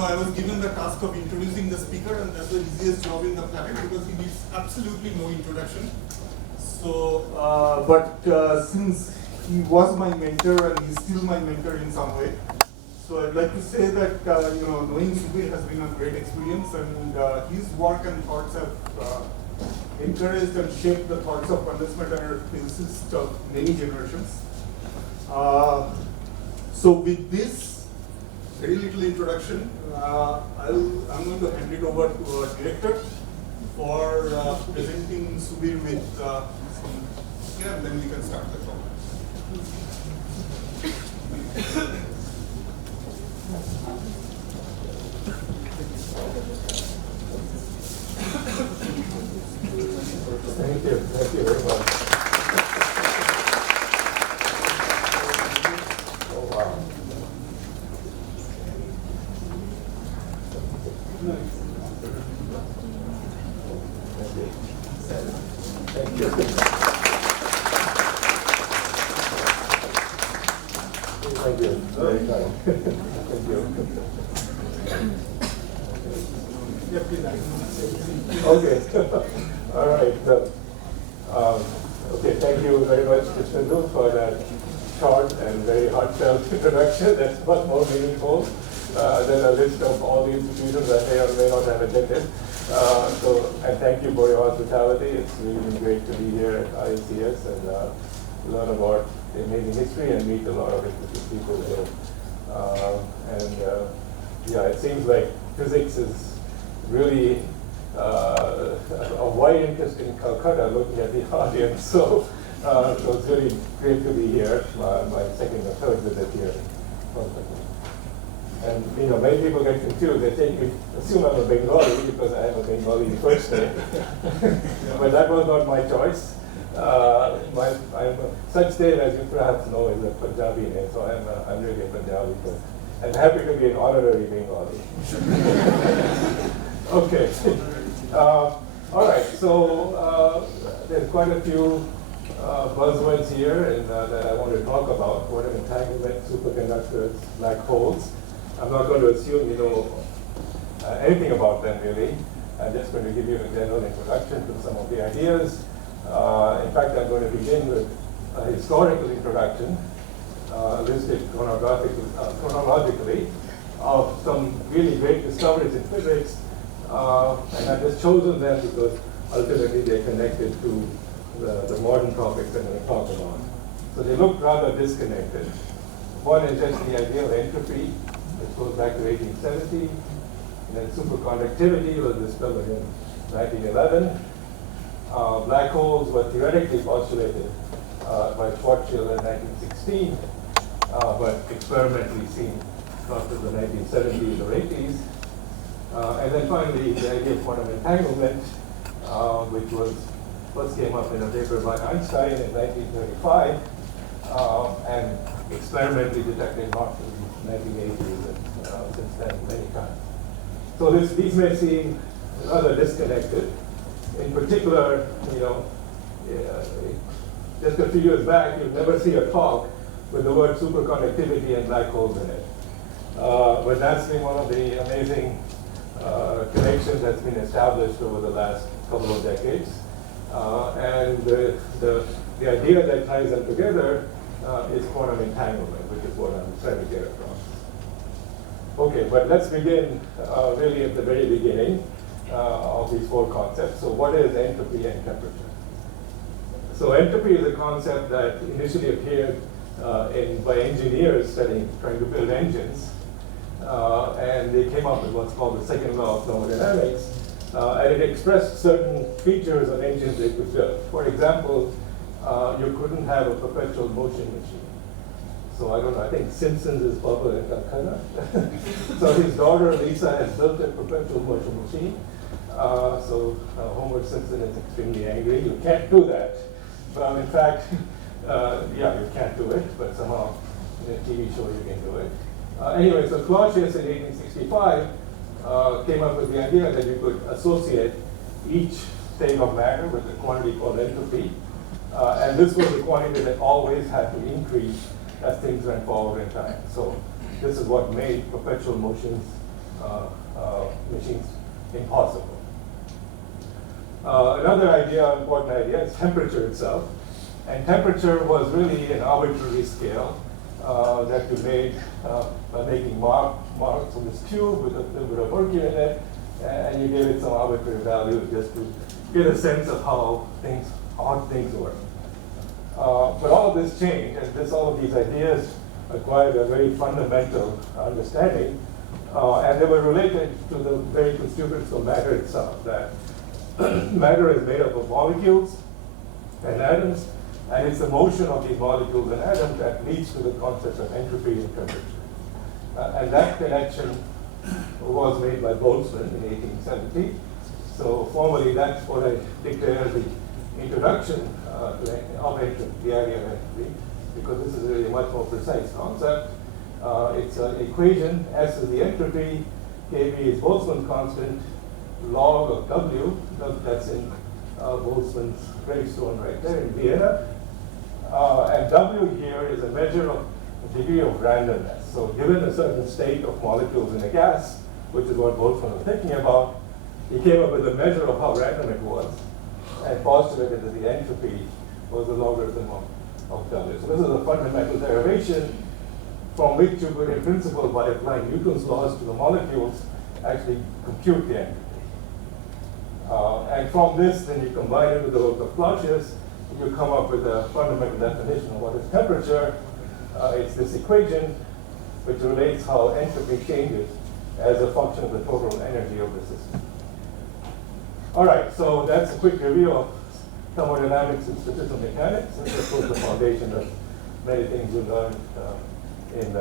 I was given the task of introducing the speaker, and that's the easiest job in the planet because he needs absolutely no introduction. So, since he was my mentor and he's still my mentor in some way, so I'd like to say that knowing Subir has been a great experience, and his work and thoughts have encouraged and shaped the thoughts of condensed matter physicists of many generations. So with this very little introduction, I'm going to hand it over to our director for presenting Subir with and then we can start the talk. Thank you very much. Oh, wow. Thank you. Thank you. Very kind. Thank you. Okay. All right. Okay. Thank you very much, Krishnendu, for that short and very heartfelt introduction. That's much more meaningful than a list of all the institutions I may or may not have attended. And thank you for your hospitality. It's really been great to be here at IACS and learn about the amazing history and meet a lot of interesting people here. It seems like physics is really of wide interest in Kolkata, looking at the audience. So it's really great to be here. My second or third visit here. And many people get confused. They assume I'm a Bengali because I have a Bengali first name. But that was not my choice. Sachdev, as you perhaps know, is a Punjabi name, so I'm really a Punjabi. But I'm happy to be an honorary Bengali. Okay. All right. So there's quite a few buzzwords here that I want to talk about: quantum entanglement, superconductors, black holes. I'm not going to assume you know anything about them really. I'm just going to give you a general introduction to some of the ideas. In fact, I'm going to begin with a historical introduction, listed chronologically, of some really great discoveries in physics. And I've just chosen them because ultimately they're connected to the modern topics I'm going to talk about. So they look rather disconnected. One is just the idea of entropy, which goes back to 1870. And then superconductivity was discovered in 1911. Black holes were theoretically postulated by Schwarzschild in 1916, but experimentally seen after the 1970s or 80s. And then finally, the idea of quantum entanglement, which first came up in a paper by Einstein in 1935, and experimentally detected not in the 1980s and since then many times. So these may seem rather disconnected. In particular, just a few years back, you'd never see a talk with the word superconductivity and black holes in it. But that's been one of the amazing connections that's been established over the last couple of decades. And the idea that ties them together is quantum entanglement, which is what I'm trying to get across. Okay, but let's begin really at the very beginning of these four concepts. So what is entropy and temperature? So entropy is a concept that initially appeared by engineers trying to build engines. And they came up with what's called the second law of thermodynamics. And it expressed certain features of engines they could build. For example, you couldn't have a perpetual motion machine. So I don't know, I think Simpsons is popular in Kolkata. So his daughter Lisa has built a perpetual motion machine. So Homer Simpson is extremely angry. You can't do that. Well, in fact, you can't do it, but somehow in a TV show you can do it. Anyway, so Clausius in 1865 came up with the idea that you could associate each state of matter with a quantity called entropy. And this was a quantity that always had to increase as things went forward in time. So this is what made perpetual motions machines impossible. Another idea, important idea, is temperature itself. And temperature was really an arbitrary scale that you made by making marks on this tube with a little bit of mercury in it, and you gave it some arbitrary value just to get a sense of how hot things were. But all of this changed, and all of these ideas acquired a very fundamental understanding, and they were related to the very constituents of matter itself, that matter is made up of molecules and atoms, and it's the motion of these molecules and atoms that leads to the concept of entropy and temperature. And that connection was made by Boltzmann in 1870. So formally, that's what I declare the introduction of entropy, the idea of entropy, because this is really a much more precise concept. It's an equation, S is the entropy, Kb is Boltzmann constant, log of W, that's in Boltzmann's gravestone right there in Vienna. And W here is a measure of the degree of randomness. So given a certain state of molecules in a gas, which is what Boltzmann was thinking about, he came up with a measure of how random it was and postulated that the entropy was the logarithm of W. So this is a fundamental derivation from which you could, in principle, by applying Newton's laws to the molecules, actually compute the entropy. And from this, then you combine it with the work of Clausius, you come up with a fundamental definition of what is temperature. It's this equation which relates how entropy changes as a function of the total energy of the system. All right, so that's a quick review of thermodynamics and statistical mechanics. And this was the foundation of many things you learned in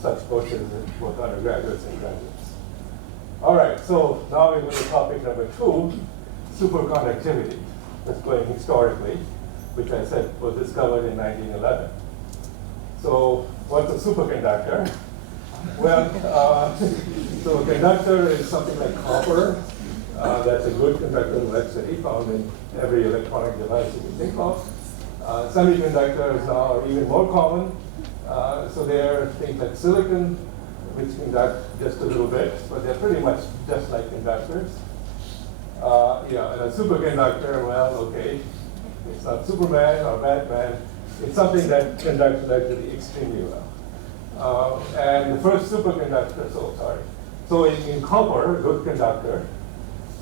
such courses in both undergraduates and graduates. All right, so now we're going to topic number 2, superconductivity. That's going historically, which I said was discovered in 1911. So what's a superconductor? Well, so a conductor is something like copper. That's a good conductor of electricity found in every electronic device you can think of. Semiconductors now are even more common. So they're things like silicon, which conduct just a little bit, but they're pretty much just like conductors. And a superconductor, well, okay, it's not Superman or Batman. It's something that conducts electricity extremely well. And the first superconductor, So in copper, a good conductor,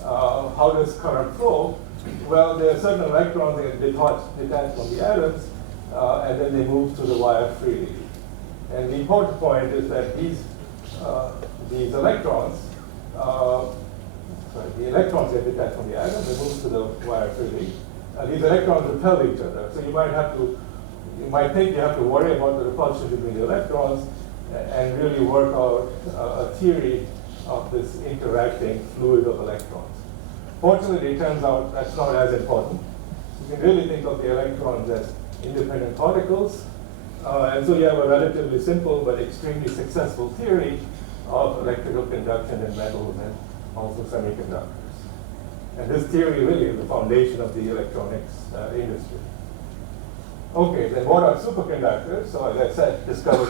how does current flow? Well, there are certain electrons that get detached from the atoms, and then they move through the wire freely. And the important point is that these electrons, the electrons get detached from the atom, they move to the wire freely. These electrons repel each other. So you might think you have to worry about the repulsion between the electrons and really work out a theory of this interacting fluid of electrons. Fortunately, it turns out that's not as important. You can really think of the electrons as independent particles. And so you have a relatively simple but extremely successful theory of electrical conduction in metals and also semiconductors. And this theory really is the foundation of the electronics industry. Okay, then what are superconductors? So as I said, discovered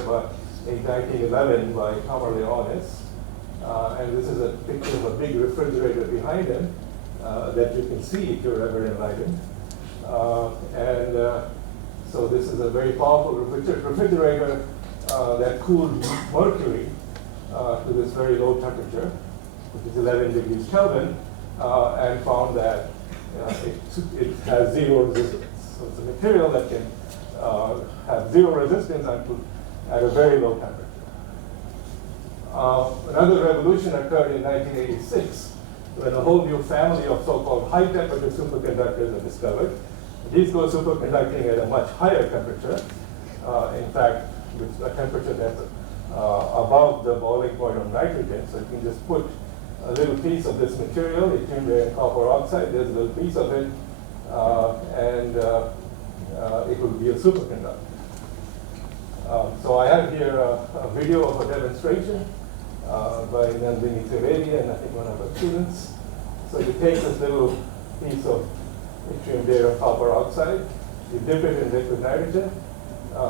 in 1911 by Camarleonis. And this is a picture of a big refrigerator behind him that you can see if you're ever enlightened. So this is a very powerful refrigerator that cooled mercury to this very low temperature, which is 11 degrees Kelvin, and found that it has zero resistance. So it's a material that can have zero resistance at a very low temperature. Another revolution occurred in 1986 when a whole new family of so-called high-temperature superconductors are discovered. These go superconducting at a much higher temperature, in fact, with a temperature that's above the boiling point of nitrogen. So you can just put a little piece of this material, yttrium and copper oxide, there's a little piece of it, and it will be a superconductor. So I have here a video of a demonstration by Nandini Trivedi and I think one of our students. So you take this little piece of yttrium copper oxide, you dip it in liquid nitrogen.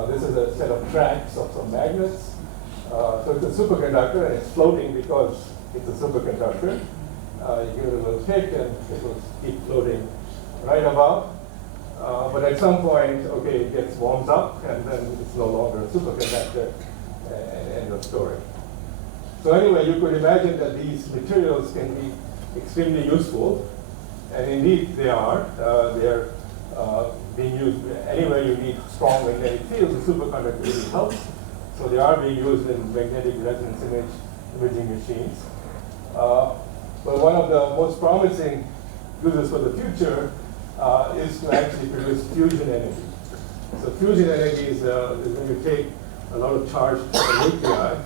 This is a set of tracks of some magnets. So it's a superconductor, and it's floating because it's a superconductor. You give it a little kick, and it will keep floating right above. But at some point, okay, it gets warmed up, and then it's no longer a superconductor, and end of story. So anyway, you could imagine that these materials can be extremely useful, and indeed they are. They're being used anywhere you need strong magnetic fields. The superconductivity helps. So they are being used in magnetic resonance imaging machines. But one of the most promising uses for the future is to actually produce fusion energy. So fusion energy is when you take a lot of charged nuclei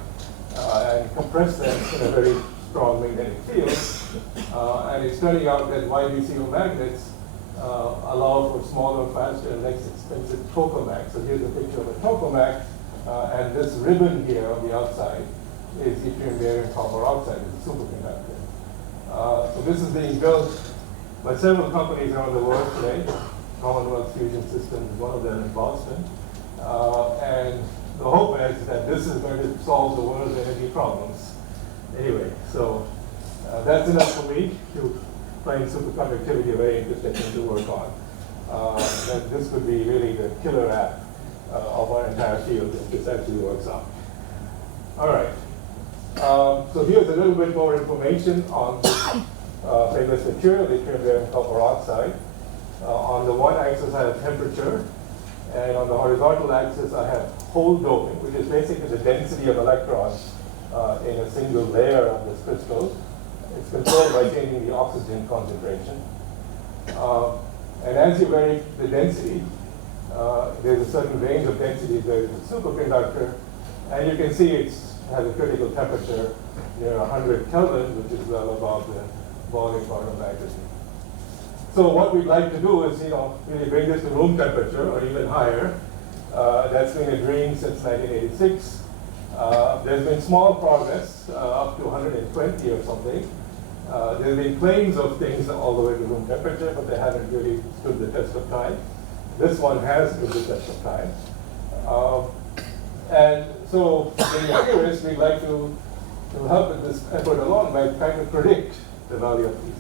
and compress them in a very strong magnetic field. And it's turning out that YBCO magnets allow for smaller, faster, and less expensive tokamaks. So here's a picture of a tokamak, and this ribbon here on the outside is yttrium barium copper oxide, it's a superconductor. So this is being built by several companies around the world today. Commonwealth Fusion Systems is one of them in Boston. And the hope is that this is going to solve the world's energy problems. Anyway, so that's enough for me to find superconductivity a very interesting thing to work on. That this could be really the killer app of our entire field if this actually works out. All right. So here's a little bit more information on this famous material, the yttrium barium copper oxide. On the one axis, I have temperature, and on the horizontal axis, I have hole doping, which is basically the density of electrons in a single layer of this crystal. It's controlled by changing the oxygen concentration. And as you vary the density, there's a certain range of densities where it's a superconductor, and you can see it has a critical temperature near 100 Kelvin, which is well above the boiling point of magnitude. So what we'd like to do is, really bring this to room temperature or even higher. That's been a dream since 1986. There's been small progress up to 120 or something. There have been claims of things all the way to room temperature, but they haven't really stood the test of time. This one has stood the test of time. And so in the theorists, we'd like to help with this effort along by trying to predict the value of these.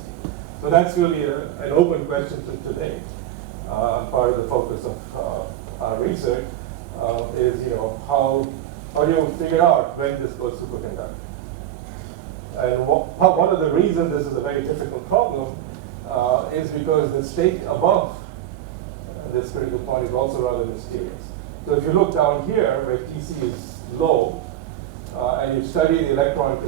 So that's really an open question to today. Part of the focus of our research is, how do you figure out when this goes superconductor? And one of the reasons this is a very difficult problem is because the state above this critical point is also rather mysterious. So if you look down here where Tc is low, and you study the electron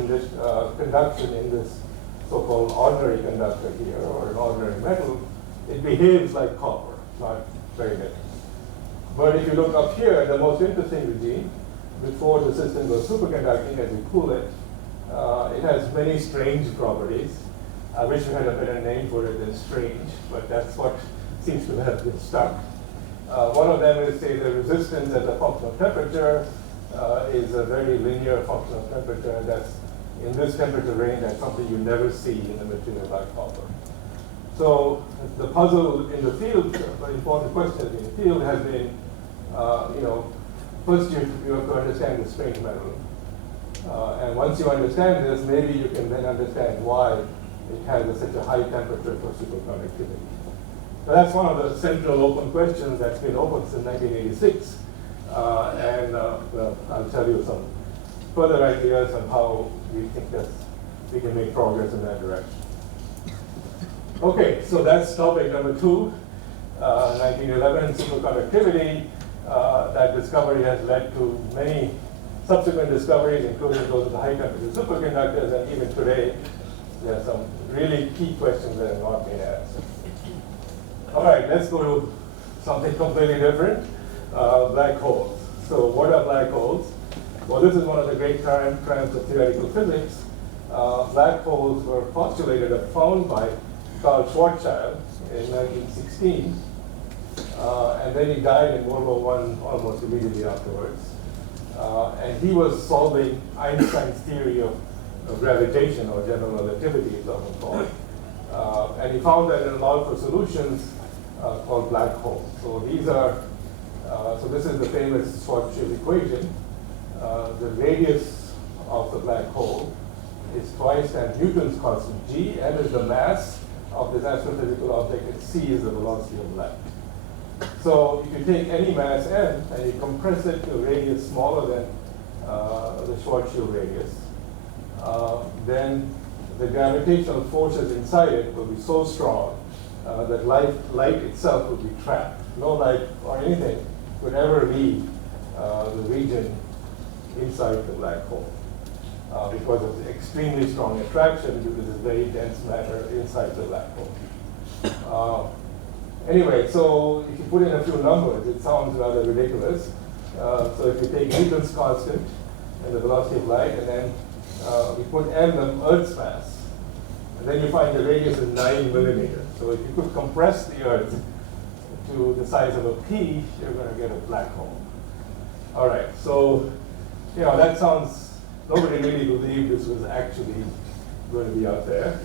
conduction in this so-called ordinary conductor here, or an ordinary metal, it behaves like copper, not very different. But if you look up here, the most interesting regime, before the system goes superconducting, as you cool it, it has many strange properties. I wish we had a better name for it than strange, but that's what seems to have been stuck. One of them is, say, the resistance as a function of temperature is a very linear function of temperature, and that's in this temperature range, that's something you never see in a material like copper. So the puzzle in the field, the important question in the field has been, first you have to understand the strange metal. And once you understand this, maybe you can then understand why it has such a high temperature for superconductivity. So that's one of the central open questions that's been open since 1986. I'll tell you some further ideas on how we think that we can make progress in that direction. Okay, so that's topic number 2, 1911, superconductivity. That discovery has led to many subsequent discoveries, including those of the high temperature superconductors, and even today, there are some really key questions that have not been answered. All right, let's go to something completely different, black holes. So what are black holes? Well, this is one of the great triumphs of theoretical physics. Black holes were postulated and found by Carl Schwarzschild in 1916, and then he died in World War I almost immediately afterwards. And he was solving Einstein's theory of gravitation, or general relativity, it's often called. And he found that it allowed for solutions called black holes. So these are, so this is the famous Schwarzschild equation. the radius of the black hole is twice times Newton's constant g, m is the mass of this astrophysical object, and c is the velocity of light. So if you take any mass m and you compress it to a radius smaller than the Schwarzschild radius, then the gravitational forces inside it will be so strong that light itself will be trapped. No light or anything could ever leave the region inside the black hole because of the extremely strong attraction due to this very dense matter inside the black hole. Anyway, so if you put in a few numbers, it sounds rather ridiculous. So if you take Newton's constant and the velocity of light, and then you put m, the Earth's mass, and then you find the radius is 9 millimeters. So if you could compress the Earth to the size of a pea, you're going to get a black hole. All right, so that sounds, nobody really believed this was actually going to be out there.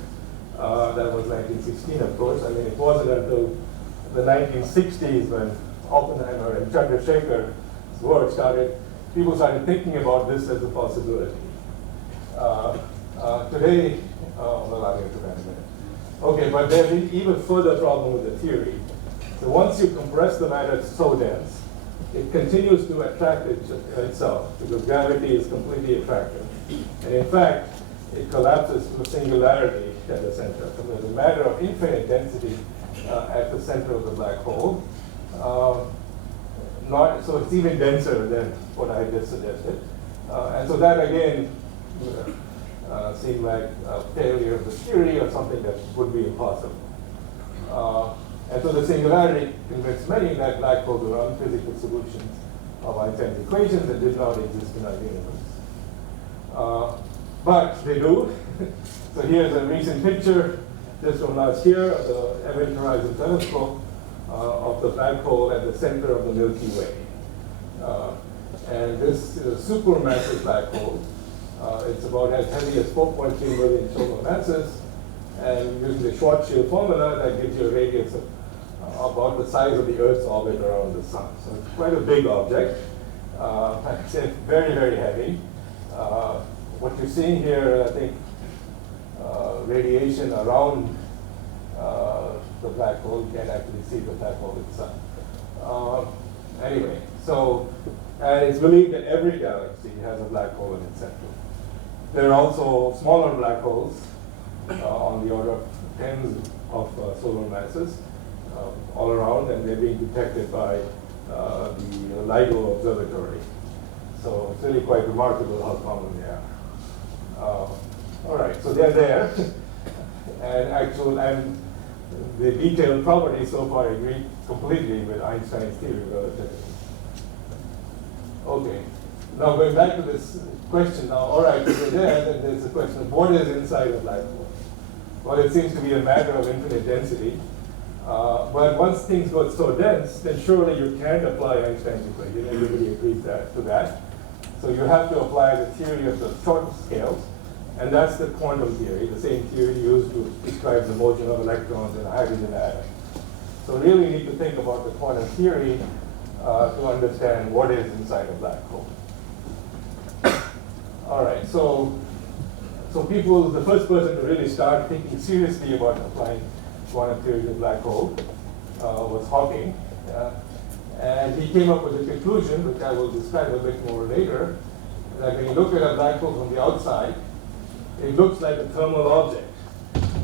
That was 1916, of course. I mean, it wasn't until the 1960s when Oppenheimer and Chandrasekhar's work people started thinking about this as a possibility. Today, well, I'll get to that in a minute. Okay, but there's an even further problem with the theory. So once you compress the matter so dense, it continues to attract itself because gravity is completely attractive. And in fact, it collapses to a singularity at the center. So there's a matter of infinite density at the center of the black hole. So it's even denser than what I just suggested. And so that again seemed like a failure of the theory or something that would be impossible. And so the singularity convinced many that black holes were unphysical solutions of Einstein's equations that did not exist in our universe. But they do. So here's a recent picture just from last year of the Event Horizon Telescope of the black hole at the center of the Milky Way. And this is a supermassive black hole. It's about as heavy as 4.3 million solar masses. And using the Schwarzschild formula, that gives you a radius of about the size of the Earth's orbit around the sun. So it's quite a big object. It's very, very heavy. What you're seeing here, I think, radiation around the black hole. You can't actually see the black hole itself. Anyway, so, and it's believed that every galaxy has a black hole in its center. There are also smaller black holes on the order of tens of solar masses all around, and they're being detected by the LIGO observatory. So it's really quite remarkable how common they are. All right, so they're there, and the detailed properties so far agree completely with Einstein's theory of relativity. Okay, now going back to this question now, all right, so they're there, then there's the question of what is inside a black hole? Well, it seems to be a matter of infinite density. But once things got so dense, then surely you can't apply Einstein's equation. Everybody agrees to that. So you have to apply the theory of the short scales, and that's the quantum theory, the same theory used to describe the motion of electrons in a hydrogen atom. So really you need to think about the quantum theory to understand what is inside a black hole. All right, so people, the first person to really start thinking seriously about applying quantum theory to black hole was Hawking. And he came up with a conclusion, which I will describe a bit more later, that when you look at a black hole from the outside, it looks like a thermal object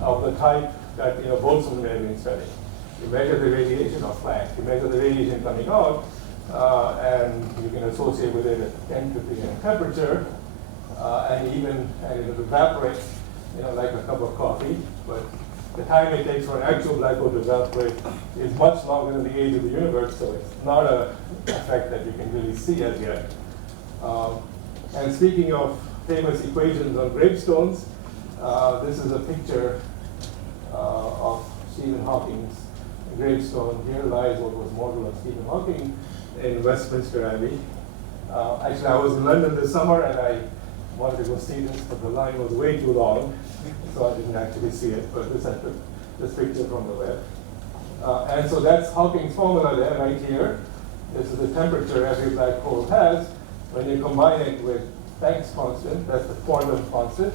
of the type that Boltzmann may have been studying. You measure the radiation of Planck, you measure the radiation coming out, and you can associate with it a 10 to 3 temperature, and it will evaporate, like a cup of coffee. But the time it takes for an actual black hole to evaporate is much longer than the age of the universe, so it's not an effect that you can really see as yet. And speaking of famous equations on gravestones, this is a picture of Stephen Hawking's gravestone. Here lies what was modeled on Stephen Hawking in Westminster Abbey. Actually, I was in London this summer and I wanted to go see this, but the line was way too long, so I didn't actually see it, but I took this picture from the web. And so that's Hawking's formula there, right here. This is the temperature every black hole has. when you combine it with Planck's constant, that's the quantum constant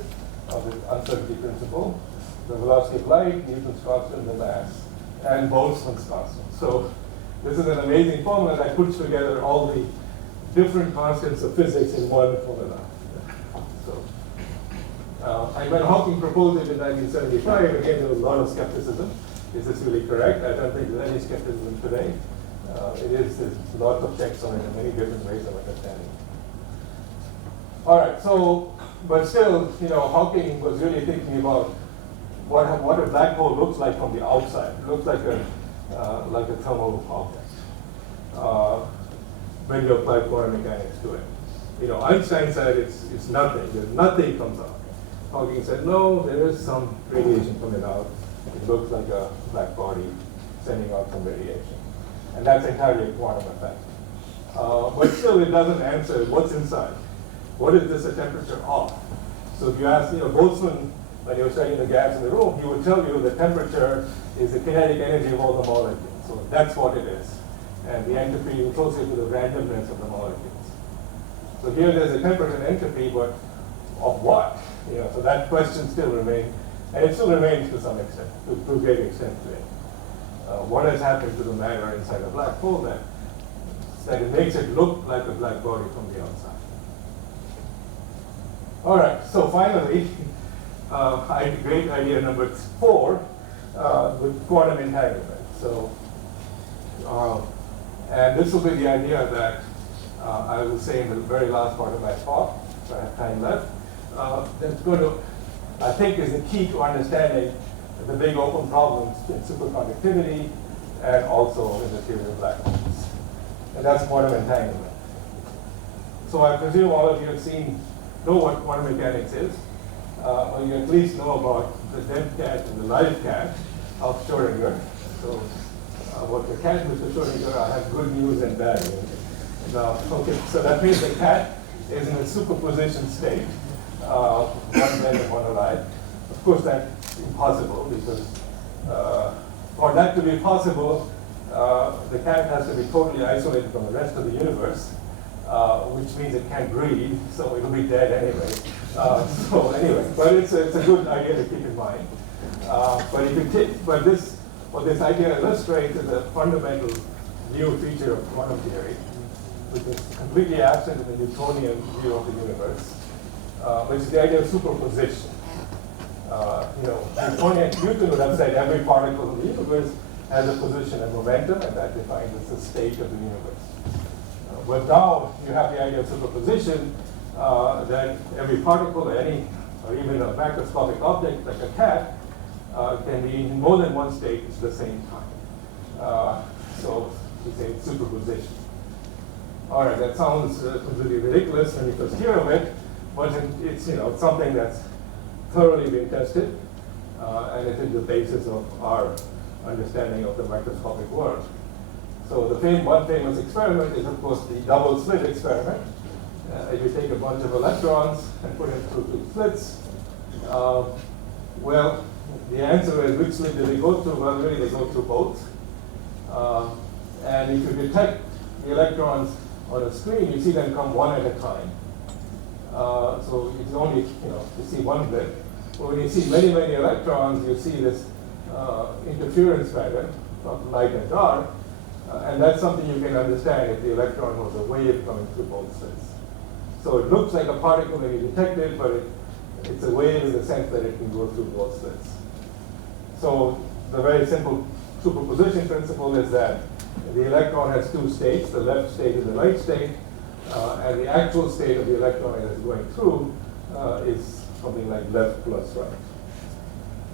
of the uncertainty principle, the velocity of light, Newton's constant, the mass, and Boltzmann's constant. So this is an amazing formula that puts together all the different constants of physics in one formula. So, and when Hawking proposed it in 1975, again, there was a lot of skepticism. Is this really correct? I don't think there's any skepticism today. There's lots of checks on it and many different ways of understanding. All right, so, but still, Hawking was really thinking about what a black hole looks like from the outside. It looks like a thermal object when you apply quantum mechanics to it. Einstein said it's nothing. Nothing comes out. Hawking said, no, there is some radiation coming out. It looks like a black body sending out some radiation. And that's entirely a quantum effect. But still, it doesn't answer what's inside. What is this a temperature of? So if you ask, Boltzmann, when he was studying the gas in the room, he would tell you the temperature is the kinetic energy of all the molecules. So that's what it is. And the entropy is associated with the randomness of the molecules. So here there's a temperature and entropy, but of what? So that question still remains, and it still remains to some extent, to a great extent today. What has happened to the matter inside a black hole that it makes it look like a black body from the outside? All right, so finally, great idea number 4 with quantum entanglement. So, and this will be the idea that I will say in the very last part of my talk, if I have time left, that's going to, I think, is the key to understanding the big open problems in superconductivity and also in the theory of black holes. And that's quantum entanglement. So I presume all of you have know what quantum mechanics is, or you at least know about the dead cat and the live cat of Schrodinger. So what the cat, Mr. Schrodinger, I have good news and bad news. Now, okay, so that means the cat is in a superposition state, one dead and one alive. Of course, that's impossible because for that to be possible, the cat has to be totally isolated from the rest of the universe, which means it can't breathe, so it'll be dead anyway. So anyway, but it's a good idea to keep in mind. But if you take, what this idea illustrates is a fundamental new feature of quantum theory, which is completely absent in the Newtonian view of the universe, which is the idea of superposition. Newton would have said every particle in the universe has a position and momentum, and that defines the state of the universe. But now you have the idea of superposition, that every particle, or even a macroscopic object like a cat, can be in more than one state at the same time. So we say superposition. All right, that sounds completely ridiculous when you first hear of it, but it's something that's thoroughly been tested, and it is the basis of our understanding of the microscopic world. So one famous experiment is, of course, the double slit experiment. If you take a bunch of electrons and put them through 2 slits, well, the answer is which slit do they go through? Well, really, they go through both. And if you detect the electrons on a screen, you see them come one at a time. So it's only, you see one bit. But when you see many, many electrons, you see this interference pattern of light and dark. And that's something you can understand if the electron was a wave coming through both slits. So it looks like a particle when you detect it, but it's a wave in the sense that it can go through both slits. So the very simple superposition principle is that the electron has 2 states, the left state and the right state, and the actual state of the electron that is going through is something like left plus right.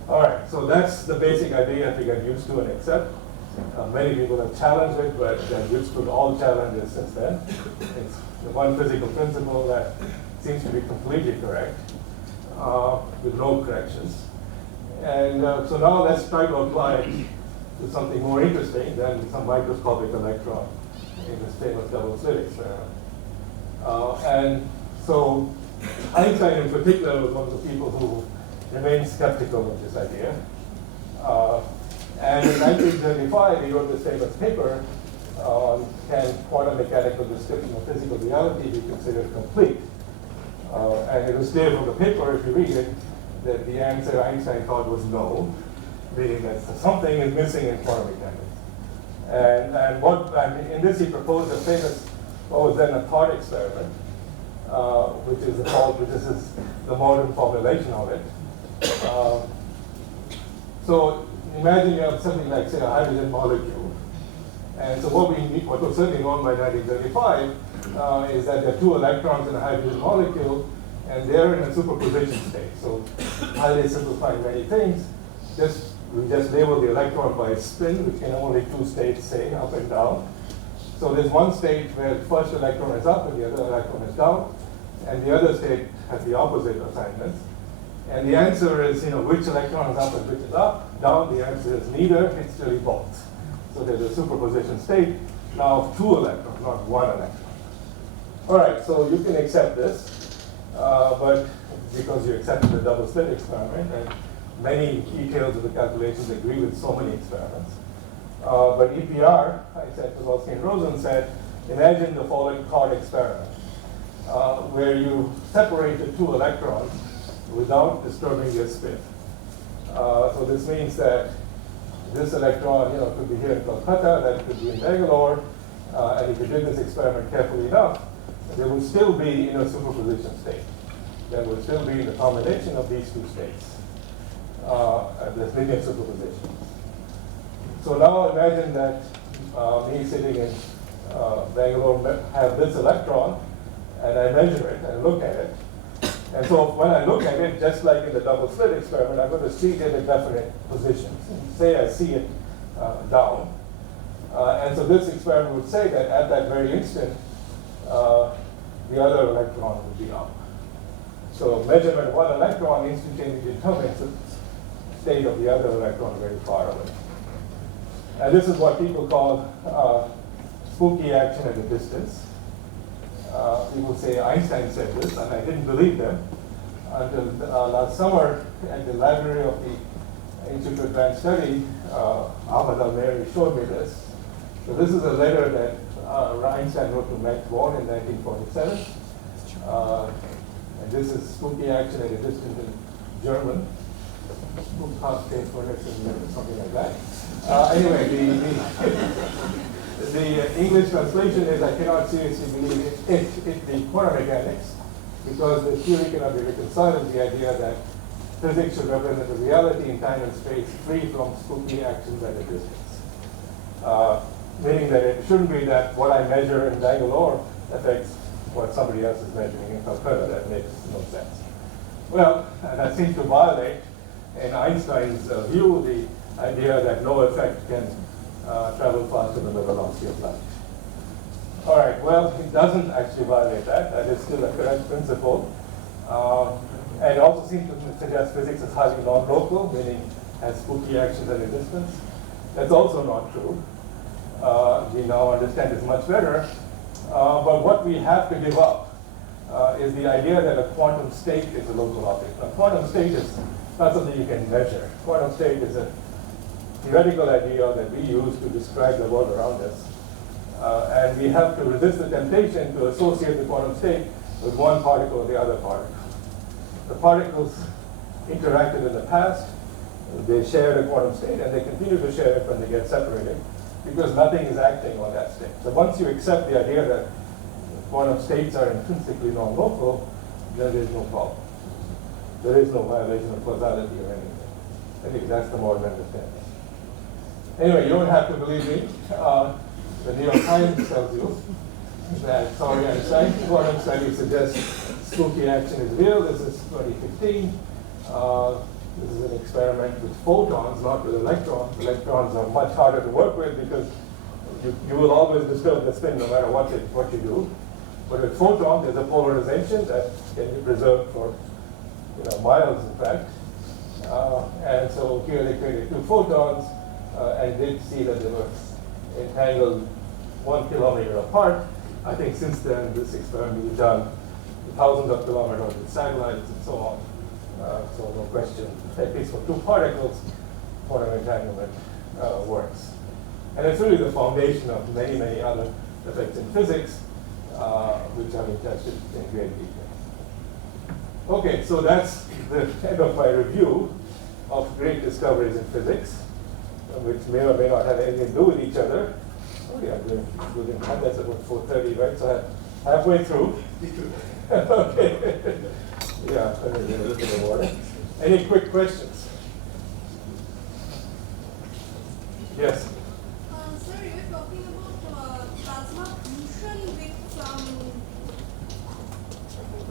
All right, so that's the basic idea to get used to and accept. Many people have challenged it, but they've withstood all challenges since then. It's the one physical principle that seems to be completely correct, with no corrections. And so now let's try to apply it to something more interesting than some microscopic electron in this famous double slit experiment. And so Einstein in particular was one of the people who remained skeptical of this idea. And in 1975, he wrote this famous paper can quantum mechanical description of physical reality be considered complete? And it was clear from the paper, if you read it, that the answer Einstein thought was no, meaning that something is missing in quantum mechanics. And in this he proposed a famous, what was then a thought experiment, which is this is the modern formulation of it. So imagine you have something like, say, a hydrogen molecule. And so what was certainly known by 1935 is that there are two electrons in a hydrogen molecule, and they're in a superposition state. So highly simplifying many things, we just label the electron by its spin, which can have only two states, say, up and down. So there's one state where the first electron is up and the other electron is down, and the other state has the opposite assignments. And the answer is, which electron is up and which is down. The answer is neither, it's really both. So there's a superposition state now of two electrons, not one electron. All right, so you can accept this, but because you accepted the double slit experiment, and many details of the calculations agree with so many experiments. But EPR, I said, Kowalski and Rosen said, imagine the following thought experiment, where you separate the two electrons without disturbing their spin. So this means that this electron, could be here in Kolkata, that could be in Bangalore, and if you did this experiment carefully enough, there would still be in a superposition state. There would still be the combination of these two states, this linear superposition. So now imagine that me sitting in Bangalore have this electron, and I measure it and look at it. And so when I look at it, just like in the double slit experiment, I'm going to see it in definite positions. Say I see it down. And so this experiment would say that at that very instant, the other electron would be up. So measurement of one electron instantaneously determines the state of the other electron very far away. And this is what people call spooky action at a distance. People say Einstein said this, and I didn't believe them until last summer at the library of the Institute of Advanced Study, Ahmad Al-Mehri showed me this. So this is a letter that Einstein wrote to Max Born in 1947. And this is spooky action at a distance in German. Something like that. Anyway, the English translation is, I cannot seriously believe it the quantum mechanics, because the theory cannot be reconciled with the idea that physics should represent a reality in time and space free from spooky actions at a distance. Meaning that it shouldn't be that what I measure in Bangalore affects what somebody else is measuring in Kolkata. That makes no sense. Well, that seems to violate, in Einstein's view, the idea that no effect can travel faster than the velocity of light. All right, well, it doesn't actually violate that. That is still a correct principle. And it also seems to suggest physics is highly non-local, meaning has spooky actions at a distance. That's also not true. We now understand this much better. But what we have to give up is the idea that a quantum state is a local object. A quantum state is not something you can measure. Quantum state is a theoretical idea that we use to describe the world around us. And we have to resist the temptation to associate the quantum state with one particle or the other particle. The particles interacted in the past, they shared a quantum state, and they continue to share it when they get separated, because nothing is acting on that state. So once you accept the idea that quantum states are intrinsically non-local, then there is no problem. There is no violation of causality or anything. I think that's the modern understanding. Anyway, you don't have to believe me. The New York Times tells you that, sorry, Einstein, quantum study suggests spooky action is real. This is 2015. This is an experiment with photons, not with electrons. Electrons are much harder to work with because you will always disturb the spin no matter what you do. But with photons, there's a polarization that can be preserved for miles, in fact. And so here they created two photons and did see that they were entangled 1 kilometer apart. I think since then this experiment was done thousands of kilometers with satellites and so on. So no question, at least for two particles, quantum entanglement works. And it's really the foundation of many, many other effects in physics, which have been tested in great detail. Okay, so that's the end of my review of great discoveries in physics, which may or may not have anything to do with each other. Oh yeah, we're doing time. That's about 4:30, right? So I'm halfway through. Okay. Yeah, let me get a little bit of water. Any quick questions? Yes? Sir, you were talking about plasma fusion with some...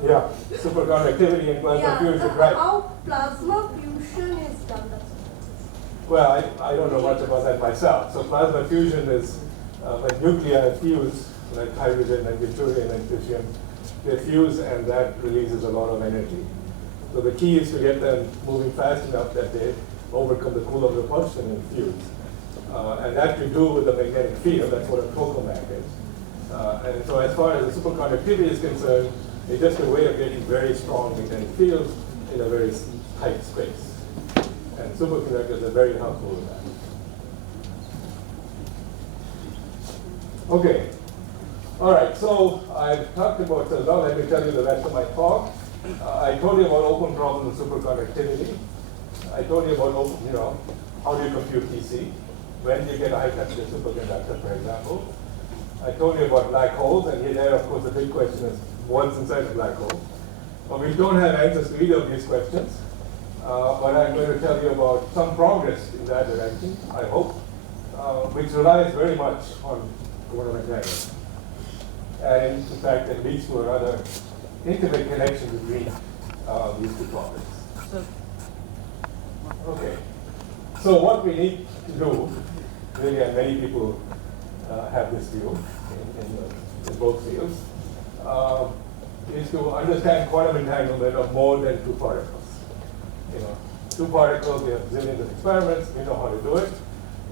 Yeah, superconductivity and plasma fusion, right? How plasma fusion is done? Well, I don't know much about that myself. So plasma fusion is when nuclei fuse, like hydrogen and deuterium and tritium, they fuse and that releases a lot of energy. So the key is to get them moving fast enough that they overcome the Coulomb repulsion and fuse. And that you do with the magnetic field. That's what a tokamak is. And so as far as the superconductivity is concerned, it's just a way of getting very strong magnetic fields in a very tight space. And superconductors are very helpful with that. Okay. All right, so I've talked about, so now let me tell you the rest of my talk. I told you about open problems of superconductivity. I told you about, how do you compute TC? When do you get a high temperature superconductor, for example? I told you about black holes, and here, of course, the big question is, what's inside a black hole? Well, we don't have answers to either of these questions, but I'm going to tell you about some progress in that direction, I hope, which relies very much on quantum entanglement. And in fact, it leads to a rather intimate connection between these two topics. Okay. So what we need to do, really, and many people have this view in both fields, is to understand quantum entanglement of more than two particles. Two particles, we have zillions of experiments, we know how to do it,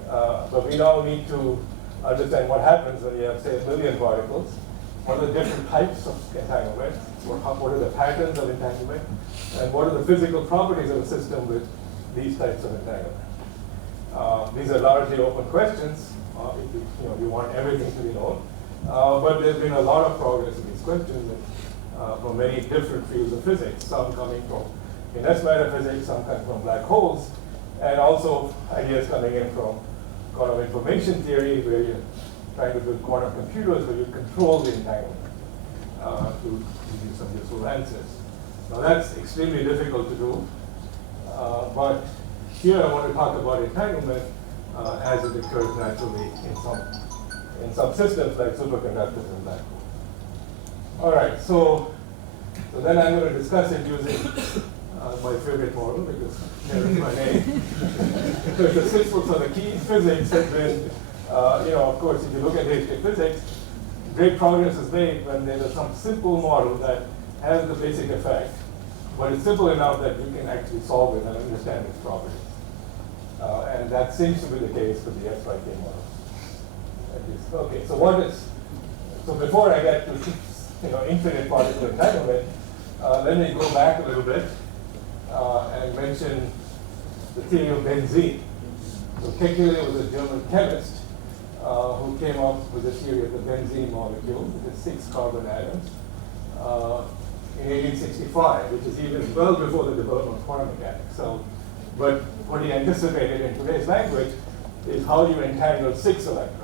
but we now need to understand what happens when you have, say, 1 million particles. What are the different types of entanglement? What are the patterns of entanglement? And what are the physical properties of a system with these types of entanglement? These are largely open questions. If you want everything to be known. But there's been a lot of progress in these questions from many different fields of physics, some coming from inert matter physics, some coming from black holes, and also ideas coming in from quantum information theory, where you're trying to build quantum computers where you control the entanglement to give you some useful answers. Now that's extremely difficult to do, but here I want to talk about entanglement as it occurs naturally in some systems like superconductors and black holes. All right, so then I'm going to discuss it using my favorite model, because there's my name. So the key in physics has been, of course, if you look at history of physics, great progress is made when there's some simple model that has the basic effect, but it's simple enough that you can actually solve it and understand its properties. And that seems to be the case for the SYK model. Okay, so before I get to infinite particle entanglement, let me go back a little bit and mention the theory of benzene. So Kekulé was a German chemist who came up with the theory of the benzene molecule with its 6 carbon atoms in 1865, which is even well before the development of quantum mechanics. But what he anticipated in today's language is how you entangle 6 electrons.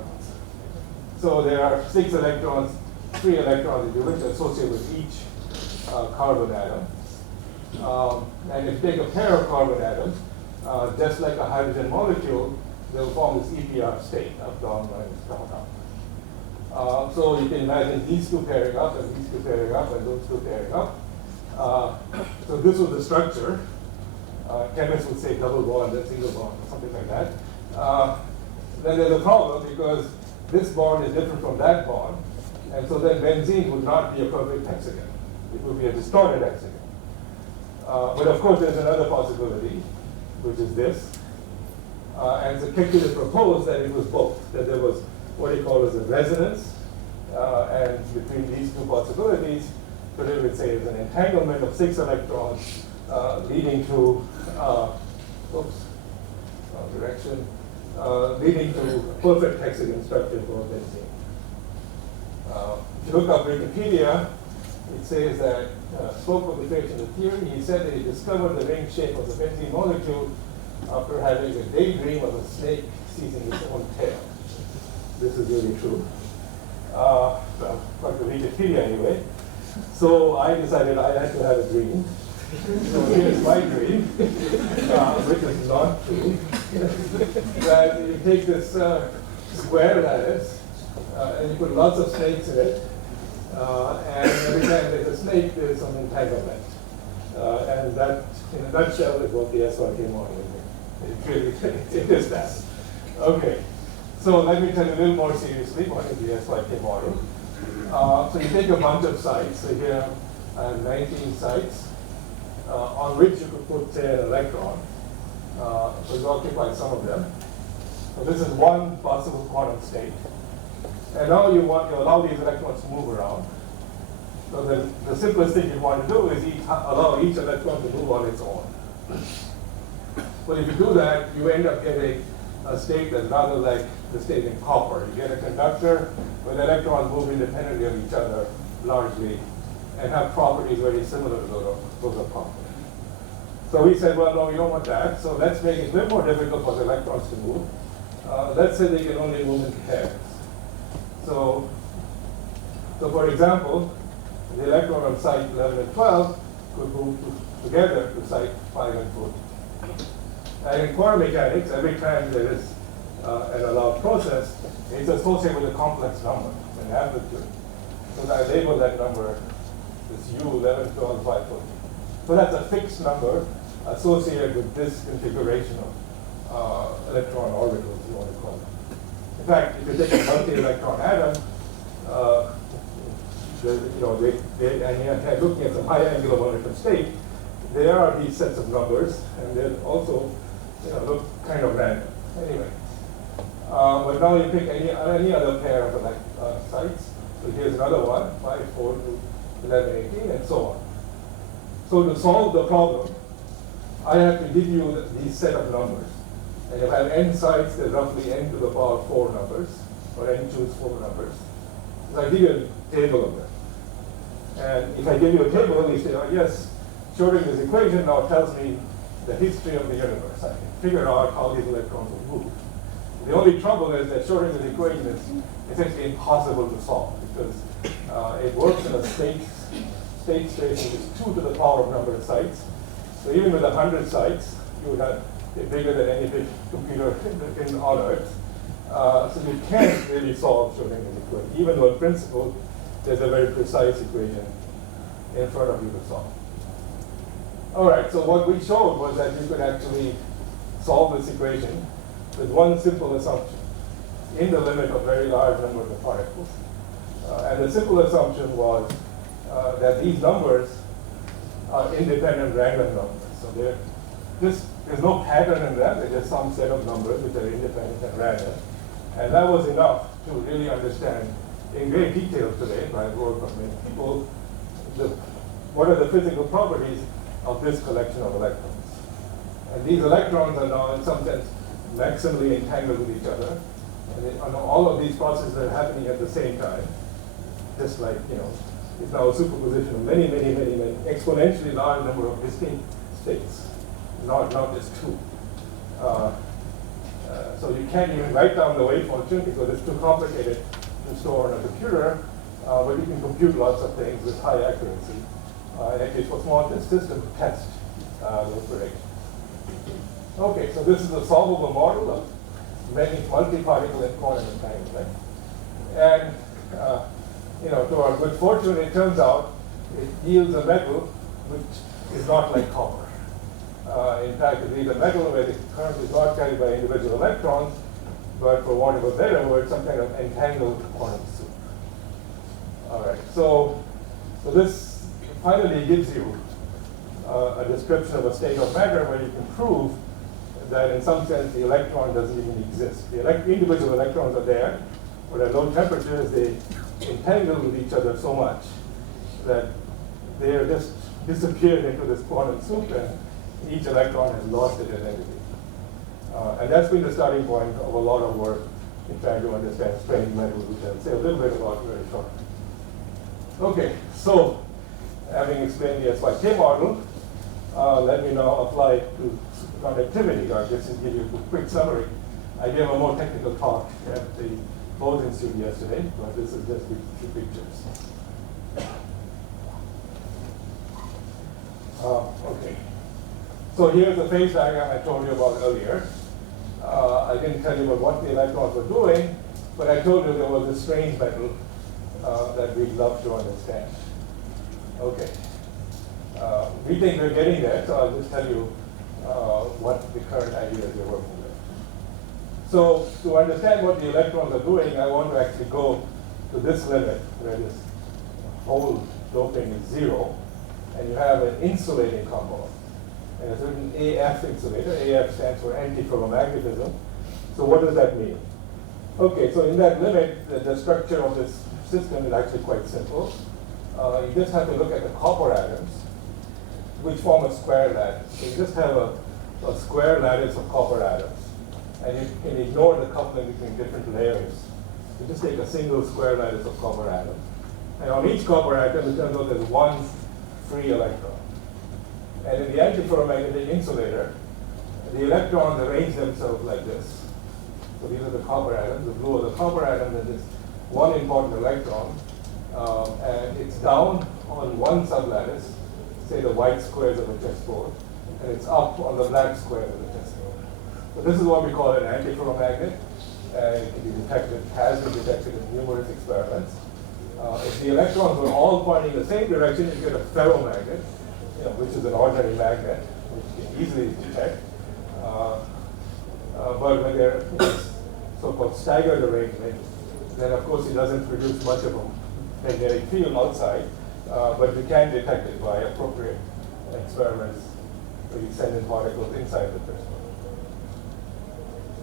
So there are 6 electrons, 3 electrons, if you wish, associated with each carbon atom. And if you take a pair of carbon atoms, just like a hydrogen molecule, they'll form this EPR state, up, down, minus, down, up. So you can imagine these two pairing up, and these two pairing up, and those two pairing up. So this was the structure. Chemists would say double bond and single bond, or something like that. Then there's a problem, because this bond is different from that bond, and so then benzene would not be a perfect hexagon. It would be a distorted hexagon. But of course, there's another possibility, which is this. And so Kekulé proposed that it was both, that there was what he called as a resonance, and between these two possibilities, Kekulé would say is an entanglement of 6 electrons leading to, wrong direction, leading to perfect hexagon structure for benzene. If you look up Wikipedia, it says that spoke of the creation of the theory. He said that he discovered the ring shape of the benzene molecule after having a daydream of a snake seizing its own tail. This is really true. Well, according to Wikipedia anyway. So I decided I had to have a dream. So here's my dream, which is not true. That you take this square lattice, and you put lots of snakes in it, and every time there's a snake, there's some entanglement. And that, in a nutshell, is what the SYK model is. It really, it is that. Okay, so let me tell you a little more seriously what is the SYK model. So you take a bunch of sites. So here I have 19 sites on which you could put, say, an electron. So you occupy some of them. So this is one possible quantum state. And now you want to allow these electrons to move around. So the simplest thing you want to do is allow each electron to move on its own. But if you do that, you end up getting a state that's rather like the state in copper. You get a conductor where the electrons move independently of each other largely and have properties very similar to those of copper. So we said, well, no, we don't want that. So let's make it a bit more difficult for the electrons to move. Let's say they can only move in pairs. So for example, the electron on site 11 and 12 could move together to site 5 and 14. And in quantum mechanics, every time there is an allowed process, it's associated with a complex number, an amplitude. So I label that number as U, 11, 12, 5, 14. So that's a fixed number associated with this configuration of electron orbitals, you want to call it. In fact, if you take a multi-electron atom, and you're looking at some high angular momentum state, there are these sets of numbers, and they're also look kind of random. Anyway, but now you pick any other pair of sites. So here's another one, 5, 4 to 11, 18, and so on. So to solve the problem, I have to give you these set of numbers. And if I have n sites, there's roughly n to the power 4 numbers, or n choose 4 numbers. So I give you a table of them. And if I give you a table, you say, oh yes, Schrodinger's equation now tells me the history of the universe. I can figure out how these electrons will move. The only trouble is that Schrodinger's equation is essentially impossible to solve because it works in a state space which is 2 to the power of number of sites. So even with 100 sites, you would have it bigger than any big computer on Earth. So you can't really solve Schrodinger's equation, even though in principle there's a very precise equation in front of you to solve. All right, so what we showed was that you could actually solve this equation with one simple assumption in the limit of very large numbers of particles. And the simple assumption was that these numbers are independent random numbers. So there's no pattern in them, there's just some set of numbers which are independent and random. And that was enough to really understand in great detail today, by the work of many people, what are the physical properties of this collection of electrons. And these electrons are now, in some sense, maximally entangled with each other. And all of these processes are happening at the same time, just like, it's now a superposition of many exponentially large number of distinct states, not just two. So you can't even write down the wave function because it's too complicated to store on a computer, but you can compute lots of things with high accuracy. At least for small systems to test those predictions. Okay, so this is a solvable model of many multi-particle and quantum entanglement. And to our good fortune, it turns out it yields a metal which is not like copper. In fact, it is a metal where the current is not carried by individual electrons, but for want of a better word, some kind of entangled quantum soup. All right, so this finally gives you a description of a state of matter where you can prove that in some sense the electron doesn't even exist. The individual electrons are there, but at low temperatures they entangle with each other so much that they are just disappeared into this quantum soup and each electron has lost its identity. And that's been the starting point of a lot of work in trying to understand strange metals, which I'll say a little bit about very shortly. Okay, so having explained the SYK model, let me now apply it to superconductivity, or just to give you a quick summary. I gave a more technical talk at the Bose Institute yesterday, but this is just two pictures. Okay. So here's the phase diagram I told you about earlier. I didn't tell you about what the electrons were doing, but I told you there was a strange metal that we'd love to understand. Okay. We think we're getting there, so I'll just tell you what the current ideas we're working with. So to understand what the electrons are doing, I want to actually go to this limit where this whole doping is 0, and you have an insulating compound. And a certain AF insulator. AF stands for antiferromagnetism. So what does that mean? Okay, so in that limit, the structure of this system is actually quite simple. You just have to look at the copper atoms, which form a square lattice. So you just have a square lattice of copper atoms. And you can ignore the coupling between different layers. You just take a single square lattice of copper atoms. And on each copper atom, it turns out there's one free electron. And in the antiferromagnetic insulator, the electrons arrange themselves like this. So these are the copper atoms. The blue are the copper atoms, and there's one important electron. And it's down on one sublattice, say the white squares of a chessboard, and it's up on the black squares of the chessboard. So this is what we call an antiferromagnet, and it can be detected, has been detected in numerous experiments. If the electrons were all pointing in the same direction, you get a ferromagnet, which is an ordinary magnet, which you can easily detect. But when they're in this so-called staggered arrangement, then of course it doesn't produce much of a magnetic field outside, but you can detect it by appropriate experiments where you send in particles inside the crystal.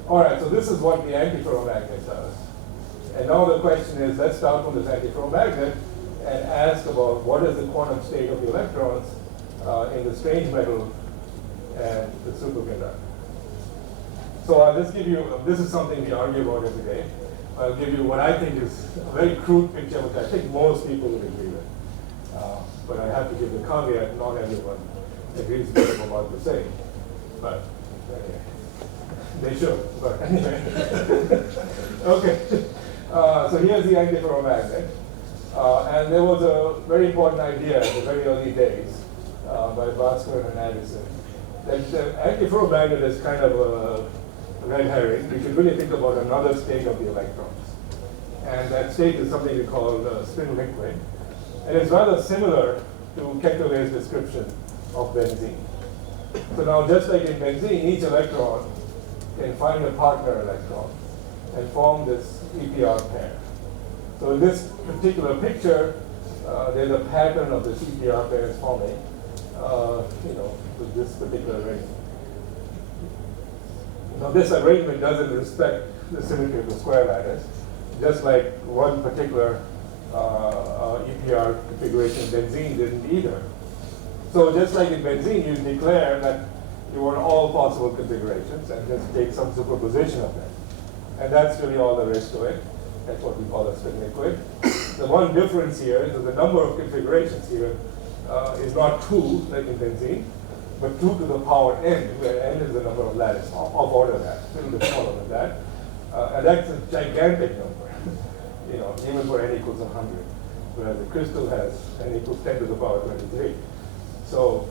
All right, so this is what the antiferromagnet does. And now the question is, let's start from this antiferromagnet and ask about what is the quantum state of the electrons in the strange metal and the superconductor. So I'll just give you, this is something we argue about every day. I'll give you what I think is a very crude picture, which I think most people would agree with. But I have to give the caveat, not everyone agrees with what I'm about to say. But okay. They should, but anyway. Okay. So here's the antiferromagnet. And there was a very important idea in the very early days by Bhaskar and Addison that the antiferromagnet is kind of a red herring. We should really think about another state of the electrons. And that state is something we call spin liquid. And it's rather similar to Kekulé's description of benzene. So now, just like in benzene, each electron can find a partner electron and form this EPR pair. So in this particular picture, there's a pattern of this EPR pairs forming, with this particular arrangement. Now this arrangement doesn't respect the symmetry of the square lattice, just like one particular EPR configuration benzene didn't either. So just like in benzene, you declare that you want all possible configurations and just take some superposition of them. And that's really all there is to it. That's what we call a spin liquid. The one difference here is that the number of configurations here is not 2, like in benzene, but 2 to the power n, where n is the number of lattice, of order that, a little bit smaller than that. And that's a gigantic number, even for n equals 100, whereas the crystal has n equals 10 to the power 23. So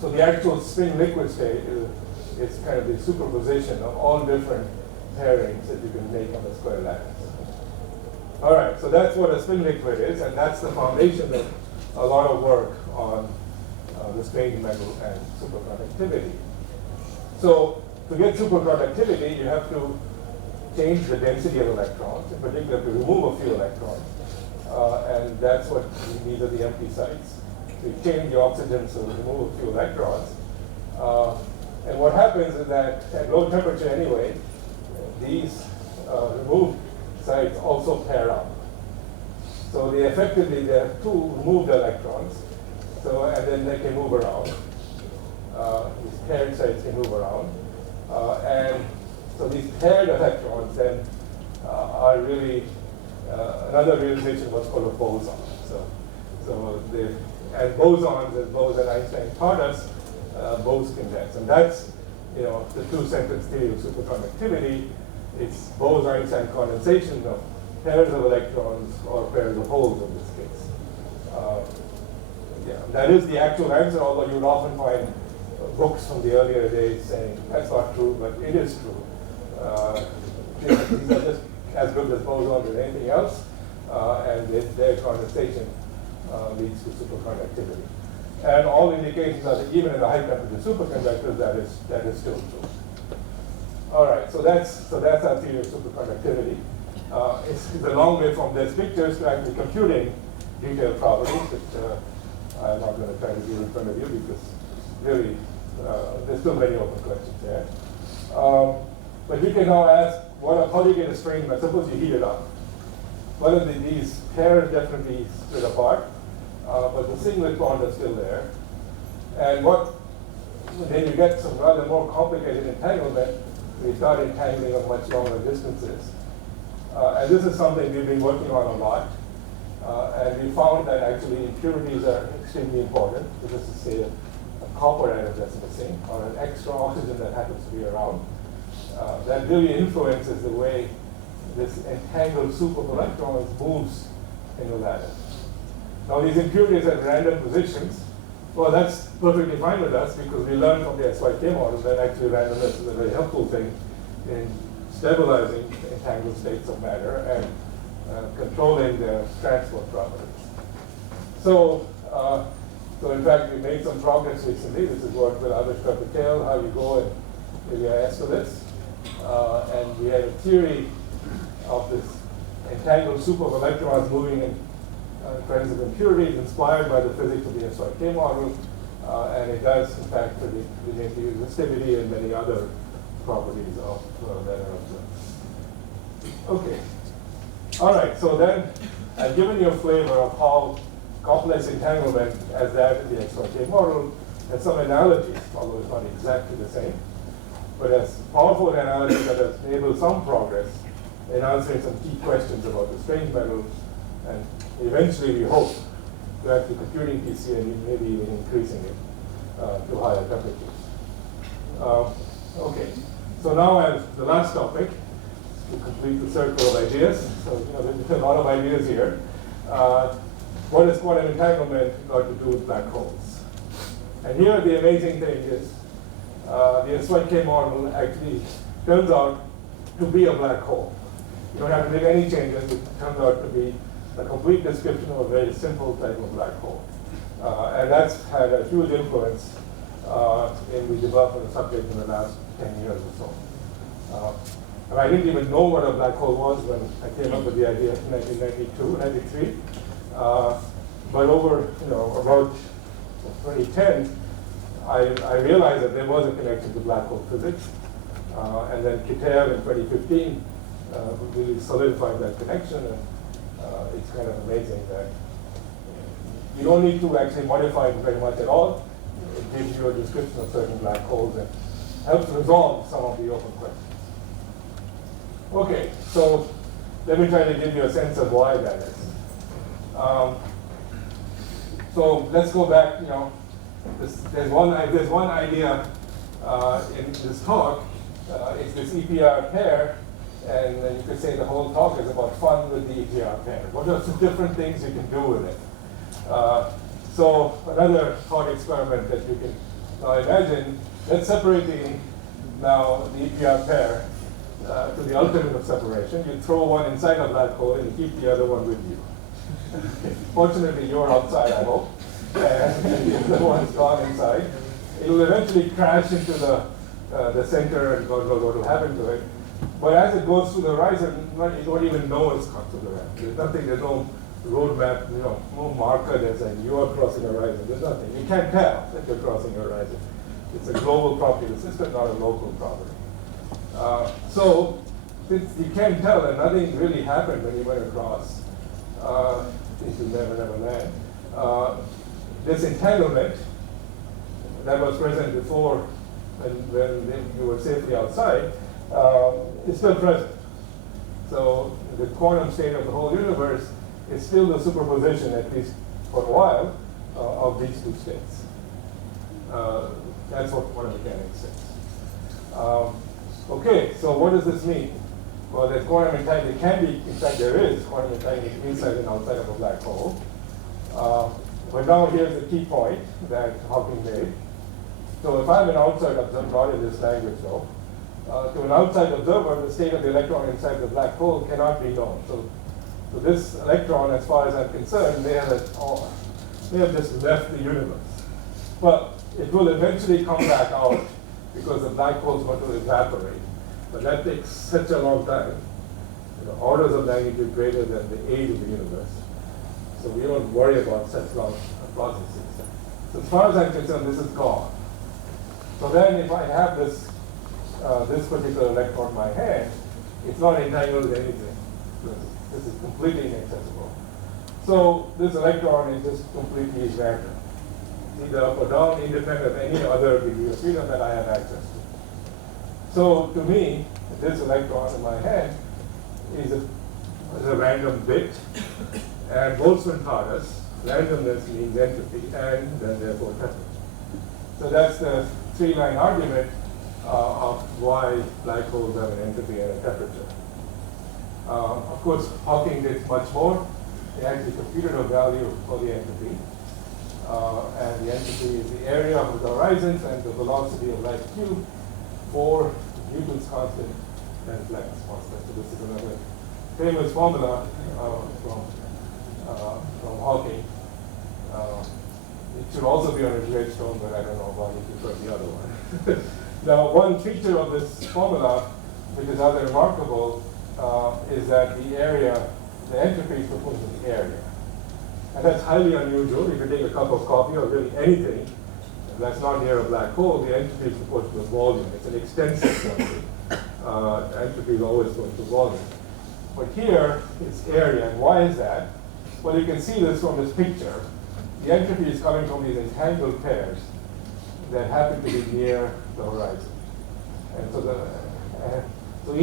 the actual spin liquid state is kind of the superposition of all different pairings that you can make on the square lattice. All right, so that's what a spin liquid is, and that's the foundation of a lot of work on the strange metal and superconductivity. So to get superconductivity, you have to change the density of electrons, in particular to remove a few electrons, and that's what these are the empty sites. So you change the oxygen to remove a few electrons, and what happens is that at low temperature anyway, these removed sites also pair up. So they effectively, they have 2 removed electrons, and then they can move around. These paired sites can move around. And so these paired electrons then are really another realization what's called a boson. And bosons, as Bose and Einstein taught us, Bose condense. And that's, the two-sentence theory of superconductivity. It's Bose-Einstein condensation of pairs of electrons or pairs of holes in this case. That is the actual answer, although you would often find books from the earlier days saying that's not true, but it is true. These are just as good as bosons as anything else, and their condensation leads to superconductivity. And all indications are that even in the high temperature superconductors, that is still true. All right, so that's our theory of superconductivity. It's a long way from these pictures to actually computing detailed properties, which I'm not going to try to do in front of you because really there's still many open questions there. But we can now ask, how do you get a strain? Suppose you heat it up. One of these pairs definitely split apart, but the singlet bond is still there. And then you get some rather more complicated entanglement. We start entangling at much longer distances. And this is something we've been working on a lot. And we found that actually impurities are extremely important. So this is, say, a copper atom that's missing, or an extra oxygen that happens to be around. That really influences the way this entangled soup of electrons moves in the ladder. Now these impurities at random positions, well, that's perfectly fine with us because we learned from the SYK model that actually randomness is a very helpful thing in stabilizing entangled states of matter and controlling their transport properties. So in fact, we made some progress recently. This is work with Avishkar Patel, how you go and IACS for this. And we had a theory of this entangled soup of electrons moving in kinds of impurities inspired by the physics of the SYK model. And it does, in fact, predict the resistivity and many other properties of that are observed. Okay. All right, so then I've given you a flavor of how complex entanglement as that in the SYK model has some analogies, although it's not exactly the same, but has powerful analogies that have enabled some progress in answering some key questions about the strange metals, and eventually we hope to actually computing PC and maybe even increasing it to higher temperatures. Okay, so now as the last topic, to complete the circle of ideas. So there's a lot of ideas here. What has quantum entanglement got to do with black holes? And here the amazing thing is the SYK model actually turns out to be a black hole. You don't have to make any changes. It turns out to be a complete description of a very simple type of black hole. And that's had a huge influence in the development of the subject in the last 10 years or so. And I didn't even know what a black hole was when I came up with the idea in 1992, 93. But over, about 2010, I realized that there was a connection to black hole physics. And then Kitaev in 2015 really solidified that connection. And it's kind of amazing that you don't need to actually modify it very much at all. It gives you a description of certain black holes and helps resolve some of the open questions. Okay, so let me try to give you a sense of why that is. So let's go back, there's one idea in this talk. It's this EPR pair, and then you could say the whole talk is about fun with the EPR pair. What are some different things you can do with it? So another thought experiment that you can imagine, let's separate the EPR pair to the ultimate of separation. You throw one inside a black hole and you keep the other one with you. Fortunately, you're outside, I hope, and the other one's gone inside. It will eventually crash into the center, and God knows what will happen to it. But as it goes through the horizon, you don't even know it's gone through the horizon. There's no roadmap, no marker that says you are crossing a horizon. There's nothing. You can't tell that you're crossing a horizon. It's a global property of the system, not a local property. So, since you can't tell that nothing really happened when you went across into never land, this entanglement that was present before when you were safely outside, is still present. So the quantum state of the whole universe is still the superposition, at least for a while, of these two states. That's what quantum mechanics says. Okay, so what does this mean? Well, that quantum entanglement can be, in fact there is quantum entanglement inside and outside of a black hole. But now here's the key point that Hawking made. So if I'm an outside observer, not in this language though, to an outside observer, the state of the electron inside the black hole cannot be known. So this electron, as far as I'm concerned, may have just left the universe. But it will eventually come back out because the black hole is going to evaporate. But that takes such a long time, orders of magnitude greater than the age of the universe. So we don't worry about such long processes. So as far as I'm concerned, this is gone. So then if I have this particular electron in my hand, it's not entangled with anything. This is completely inaccessible. So this electron is just completely random, either up or down, independent of any other degree of freedom that I have access to. So to me, this electron in my hand is a random bit, and Boltzmann taught us randomness means entropy, and then therefore temperature. So that's the three-line argument of why black holes have an entropy and a temperature. Of course, Hawking did much more. He actually computed a value for the entropy. And the entropy is the area of the horizons and the velocity of light cubed for Newton's constant and Planck's constant. So this is another famous formula from Hawking. It should also be on a gravestone, but I don't know why you prefer the other one. Now, one feature of this formula, which is rather remarkable, is that the area, the entropy is proportional to the area. And that's highly unusual. If you take a cup of coffee or really anything that's not near a black hole, the entropy is proportional to volume. It's an extensive quantity. Entropy is always going to volume. But here, it's area. And why is that? Well, you can see this from this picture. The entropy is coming from these entangled pairs that happen to be near the horizon. And so,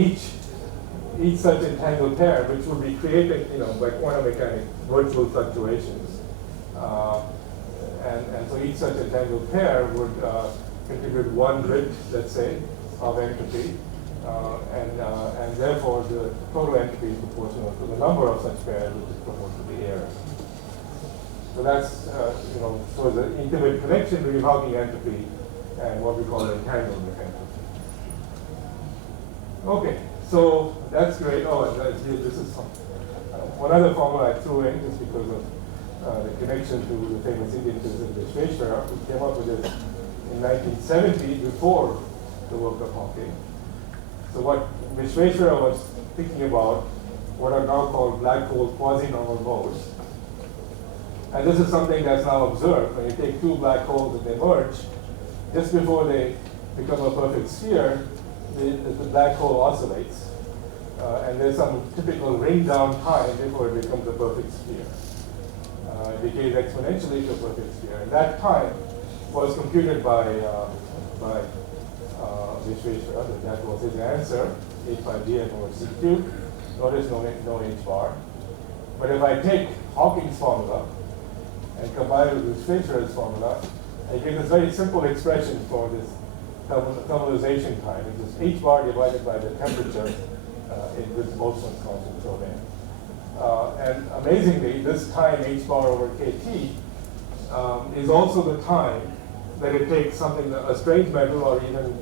each such entangled pair, which would be created, by quantum mechanics, virtual fluctuations, and so each such entangled pair would contribute 1 bit, let's say, of entropy, and therefore the total entropy is proportional to the number of such pairs, which is proportional to the area. So that's, so the intimate connection between Hawking entropy and what we call entanglement entropy. Okay, so that's great. Oh, and this is one other formula I threw in just because of the connection to the famous Indian physicist Vishweshwara, who came up with it in 1970 before the work of Hawking. So what Vishweshwara was thinking about, what are now called black hole quasi-normal modes. And this is something that's now observed. When you take two black holes and they merge, just before they become a perfect sphere, the black hole oscillates. And there's some typical ring down time before it becomes a perfect sphere. It decays exponentially to a perfect sphere. And that time was computed by Vishweshwara. That was his answer, H5dm over C cubed. Notice no H bar. But if I take Hawking's formula and combine it with Vishweshwara's formula, I get this very simple expression for this thermalization time. It's just H bar divided by the temperature with Boltzmann's constant thrown in. And amazingly, this time H bar over KT is also the time that it takes something, a strange metal or even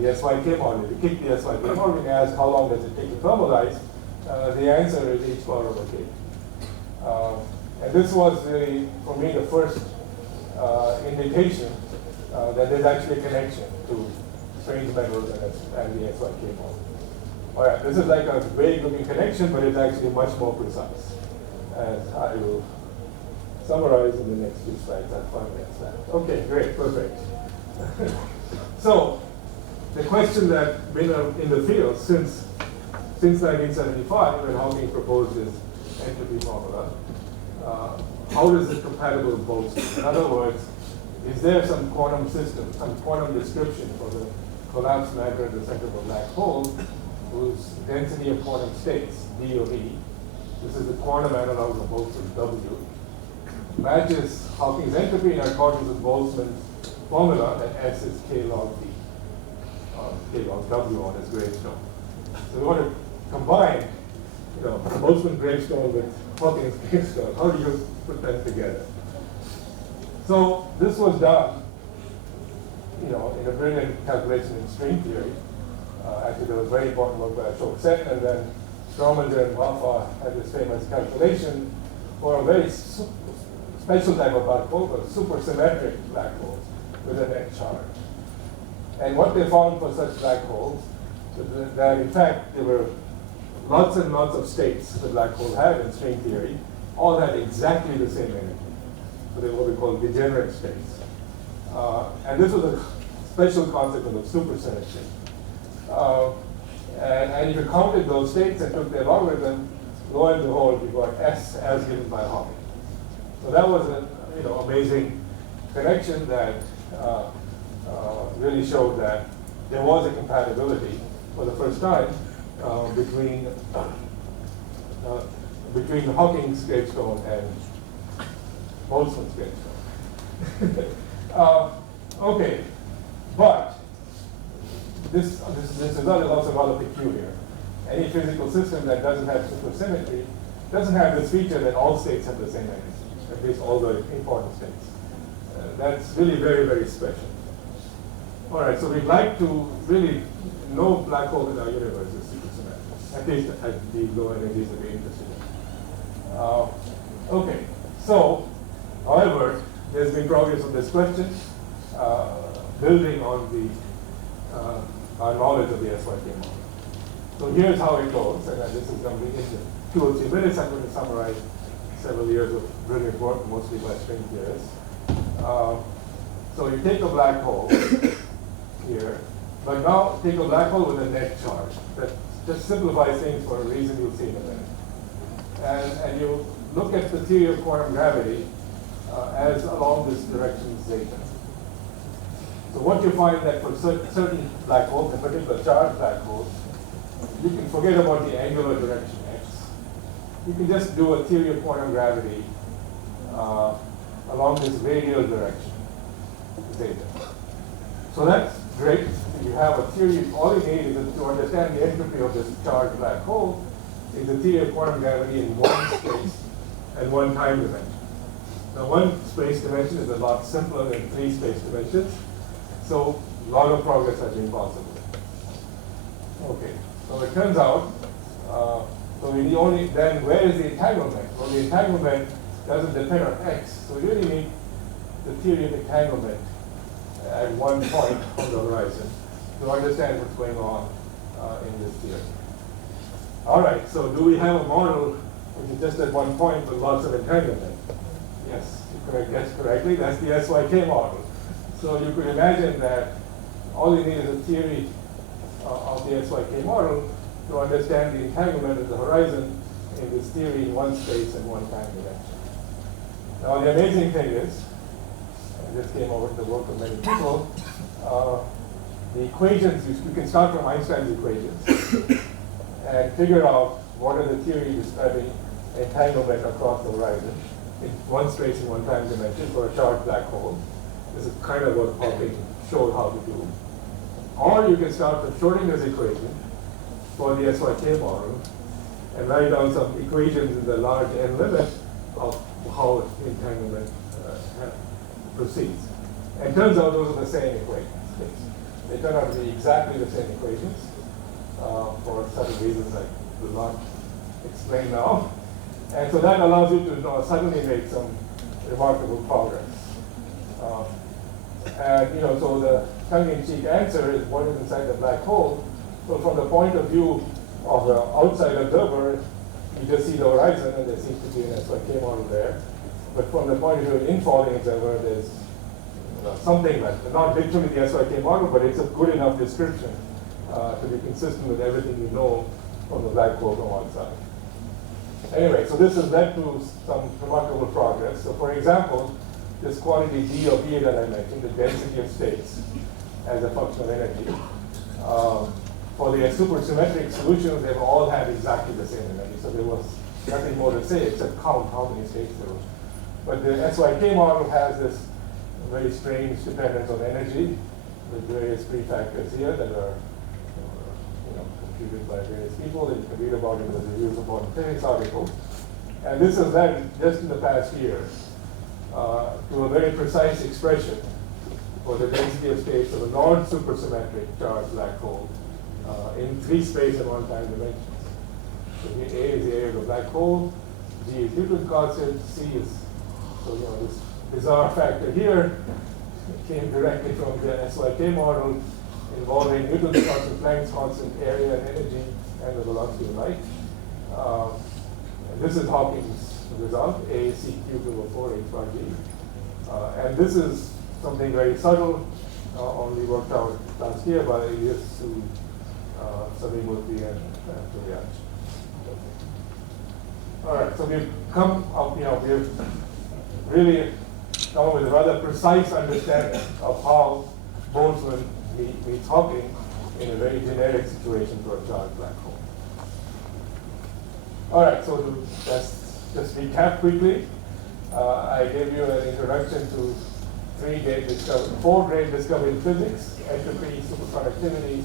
the SYK model. If you kick the SYK model and ask how long does it take to thermalize, the answer is H bar over KT. And this was, for me, the first indication that there's actually a connection to strange metals and the SYK model. All right, this is like a vague-looking connection, but it's actually much more precise, as I will summarize in the next few slides. I have 5 minutes left. Okay, great, perfect. So, the question that's been in the field since 1975, when Hawking proposed his entropy formula, how is it compatible with Boltzmann? In other words, is there some quantum system, some quantum description for the collapsed matter at the center of a black hole whose density of quantum states, D of E, this is the quantum analog of Boltzmann's W, matches Hawking's entropy in accordance with Boltzmann's formula that S is K log D, K log W on his gravestone. So we want to combine, Boltzmann's gravestone with Hawking's gravestone. How do you put that together? So this was done, in a brilliant calculation in string theory. Actually, there was very important work by Ashok, and then Strominger and Waffa had this famous calculation for a very special type of black hole, called supersymmetric black holes with a net charge. And what they found for such black holes, that in fact there were lots and lots of states the black hole had in string theory, all had exactly the same energy. So they were what we call degenerate states. And this was a special consequence of supersymmetry. And if you counted those states and took their logarithm, lo and behold, you got S as given by Hawking. So that was an amazing connection that really showed that there was a compatibility for the first time between Hawking's gravestone and Boltzmann's gravestone. Okay, but this result is also rather peculiar. Any physical system that doesn't have supersymmetry doesn't have this feature that all states have the same energy, at least all the important states. That's really very, very special. All right, so we'd like to really no black hole in our universe is supersymmetric, at least at the low energies that we're interested in. Okay, so, however, there's been progress on this question, building on our knowledge of the SYK model. So here's how it goes, and this is going to be in 2 or 3 minutes. I'm going to summarize several years of brilliant work, mostly by string theorists. So you take a black hole here, but now take a black hole with a net charge. That just simplifies things for a reason you'll see in a minute. And you look at the theory of quantum gravity as along this direction zeta. So what you find that for certain black holes, in particular charged black holes, you can forget about the angular direction x. You can just do a theory of quantum gravity along this radial direction, zeta. So that's great. You have a theory, all you need is to understand the entropy of this charged black hole is the theory of quantum gravity in one space and one time dimension. Now one space dimension is a lot simpler than 3 space dimensions. So a lot of progress has been possible. Okay, so it turns out, so we only, then where is the entanglement? Well, the entanglement doesn't depend on x, so we really need the theory of entanglement at one point on the horizon to understand what's going on in this theory. All right, so do we have a model which is just at one point with lots of entanglement? Yes, you guessed correctly, that's the SYK model. So you could imagine that all you need is a theory of the SYK model to understand the entanglement of the horizon in this theory in one space and one time dimension. Now the amazing thing is, and this came over the work of many people, the equations, you can start from Einstein's equations and figure out what are the theory describing entanglement across the horizon in one space and one time dimension for a charged black hole. This is kind of what Hawking showed how to do. Or you can start from Schrodinger's equation for the SYK model and write down some equations in the large n limit of how entanglement proceeds. And it turns out those are the same equations. They turn out to be exactly the same equations for certain reasons I will not explain now. And so that allows you to suddenly make some remarkable progress. And so the tongue-in-cheek answer is what is inside the black hole. So from the point of view of the outside observer, you just see the horizon and there seems to be an SYK model there. But from the point of view of an infalling observer, there's something like, not literally the SYK model, but it's a good enough description to be consistent with everything you know from the black hole from outside. Anyway, so this has led to some remarkable progress. So for example, this quantity d of E that I mentioned, the density of states as a function of energy. For the supersymmetric solutions, they've all had exactly the same energy, so there was nothing more to say except count how many states there were. But the SYK model has this very strange dependence on energy with various prefactors here that are computed by various people. You can read about it in the Reviews of Modern Physics article. And this has led, just in the past year, to a very precise expression for the density of states of a non-supersymmetric charged black hole in 3 space and 1 time dimensions. So here A is the area of the black hole, G is Newton's constant, C is, so this bizarre factor here came directly from the SYK model involving Newton's constant, Planck's constant, area and energy, and the velocity of light. And this is Hawking's result, A C cubed over 4 H bar G. And this is something very subtle, only worked out last year by IACS, Subir Sachdev and Julia. All right, so we've come up, we've really come up with a rather precise understanding of how Boltzmann meets Hawking in a very generic situation for a charged black hole. All right, so to just recap quickly, I gave you an introduction to 4 great discoveries in physics: entropy, superconductivity,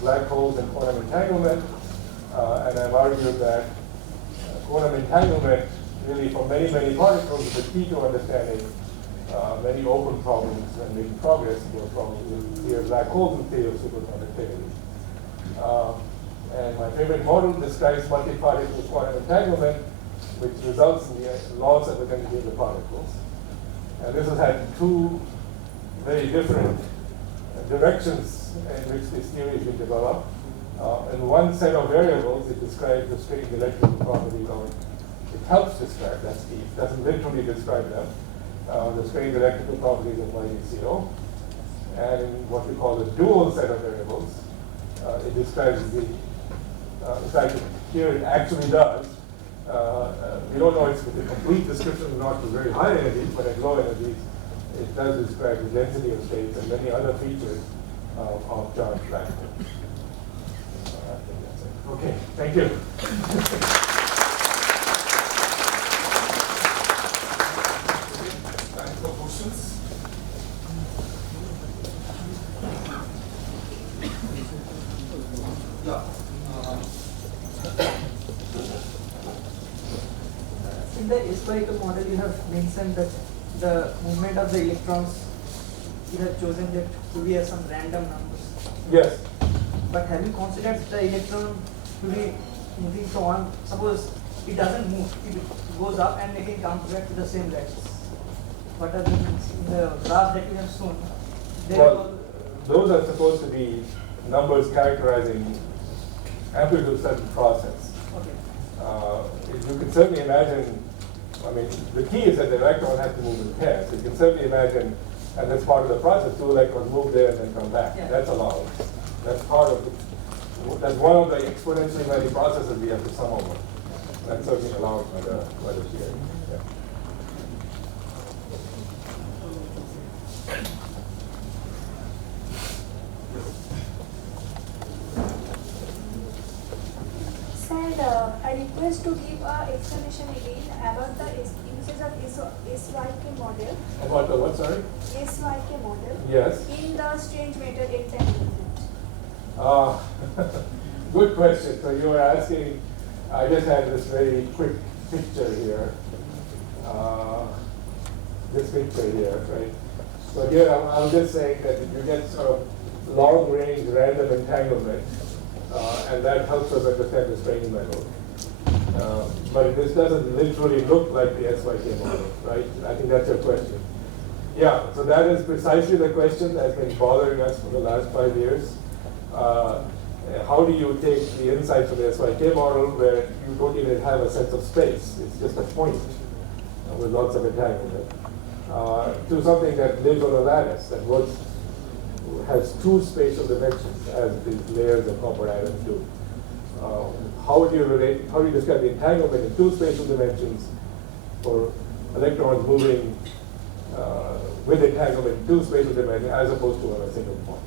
black holes, and quantum entanglement. And I've argued that quantum entanglement really, for many, many particles, is the key to understanding many open problems and making progress in those problems in the theory of black holes and theory of superconductivity. And my favorite model describes multi-particle quantum entanglement, which results in the loss of the identity of the particles. And this has had 2 very different directions in which this theory has been developed. In one set of variables, it describes the strange electrical properties, or it helps describe, that's key, it doesn't literally describe them, the strange electrical properties of light and CO. And in what we call the dual set of variables, it describes in fact, here it actually does. We don't know it's the complete description, not for very high energies, but at low energies, it does describe the density of states and many other features of charged black holes. I think that's it. Okay, thank you. Time for questions. Yeah. In the SYK model, you have mentioned that the movement of the electrons, you have chosen that to be as some random numbers. Yes. But have you considered the electron to be moving so on? Suppose it doesn't move, it goes up and again comes back to the same lattice. What are the graph that you have shown? Well, those are supposed to be numbers characterizing amplitude of certain process. Okay. You can certainly imagine, I mean, the key is that the electron has to move in pairs. So you can certainly imagine, and that's part of the process, 2 electrons move there and then come back. Yeah. That's allowed. That's part of that's one of the exponentially many processes we have to sum over. That's certainly allowed by the theory. Yeah. Sir, I request to give an explanation again about the uses of SYK model. About the what, sorry? SYK model. Yes. In the strange matter entanglement. Good question. So you were asking, I just had this very quick picture here. This picture here, right? So here I'm just saying that if you get sort of long range random entanglement, and that helps us understand the strain model. But this doesn't literally look like the SYK model, right? I think that's your question. Yeah, so that is precisely the question that's been bothering us for the last 5 years. How do you take the insights from the SYK model where you don't even have a sense of space? It's just a point with lots of entanglement. To something that lives on a lattice, that has 2 spatial dimensions, as these layers of copper atoms do. How do you describe the entanglement in 2 spatial dimensions for electrons moving with entanglement in two spatial dimensions as opposed to on a single point.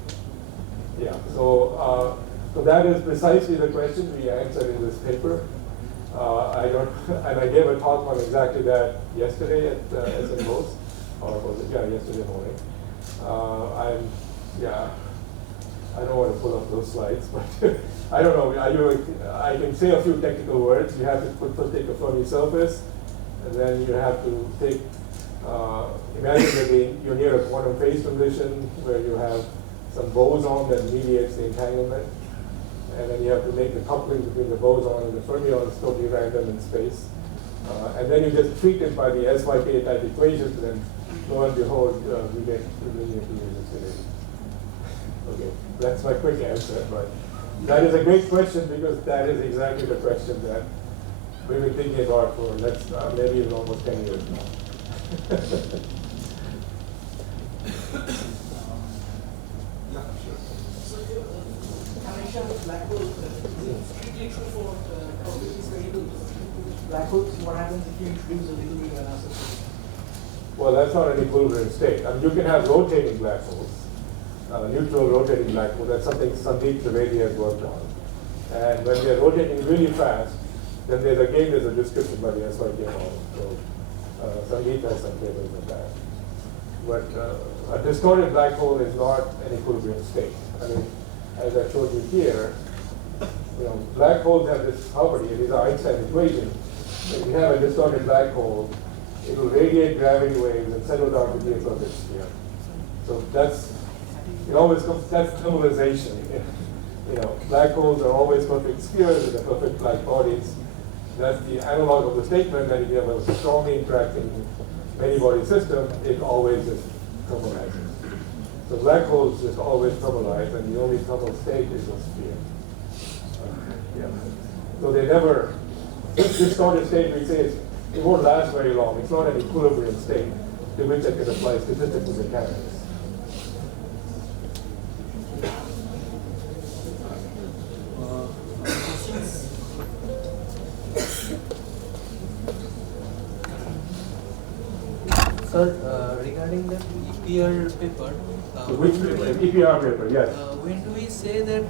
Yeah, so that is precisely the question we answered in this paper. And I gave a talk on exactly that yesterday at SMOS, or was it, yesterday morning. I don't want to pull up those slides, but I don't know, I can say a few technical words. You have to take a Fermi surface, and then you have to take, imagine that you're near a quantum phase transition where you have some boson that mediates the entanglement, and then you have to make the coupling between the boson and the fermions totally random in space. And then you just treat it by the SYK type equations, and then lo and behold, we get the linear two-resistivity. Okay, that's my quick answer, but that is a great question because that is exactly the question that we've been thinking about for maybe even almost 10 years now. Yeah, sure. So your connection with black holes is strictly true for probabilities variables. Black holes, what happens if you introduce a little bit of analysis? Well, that's not an equilibrium state. I mean, you can have rotating black holes, neutral rotating black holes. That's something Subir Sachdev has worked on. And when they're rotating really fast, then there's a description by the SYK model. So Subir has some papers on that. But a distorted black hole is not an equilibrium state. I mean, as I showed you here, black holes have this property. It is an Einstein equation. If you have a distorted black hole, it will radiate gravity waves and settle down to be a perfect sphere. So that's thermalization. Black holes are always perfect spheres with the perfect black bodies. That's the analog of the statement that if you have a strongly interacting many-body system, it always just thermalizes. So black holes just always thermalize, and the only thermal state is a sphere. So they never, this distorted state we say it won't last very long. It's not an equilibrium state to which I can apply statistical mechanics. Sir, regarding the EPR paper, Which EPR paper, yes. when do we say that,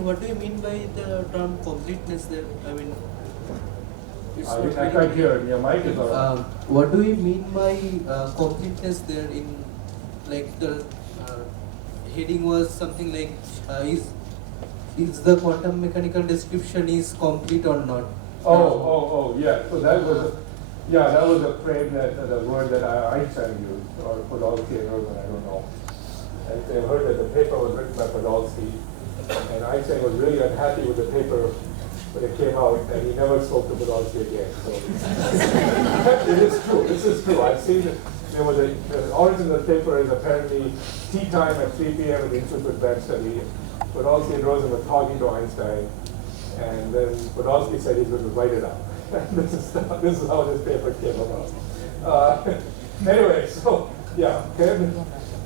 what do you mean by the term completeness there? It's not I very can't clear. hear. Your mic is on. What do we mean by completeness there in, like the heading was something like, is the quantum mechanical description is complete or not? Yeah. So that was a frame the word that Einstein used, or Podolsky and Erwin, I don't know. And they heard that the paper was written by Podolsky, and Einstein was really unhappy with the paper when it came out, and he never spoke to Podolsky again. So it is true. This is true. I've seen it. There was the origin of the paper is apparently tea time at 3 p.m. in the Institute for Advanced Study. Podolsky and Rosen were talking to Einstein, and then Podolsky said he's going to write it up. this is how this paper came about. Anyway, so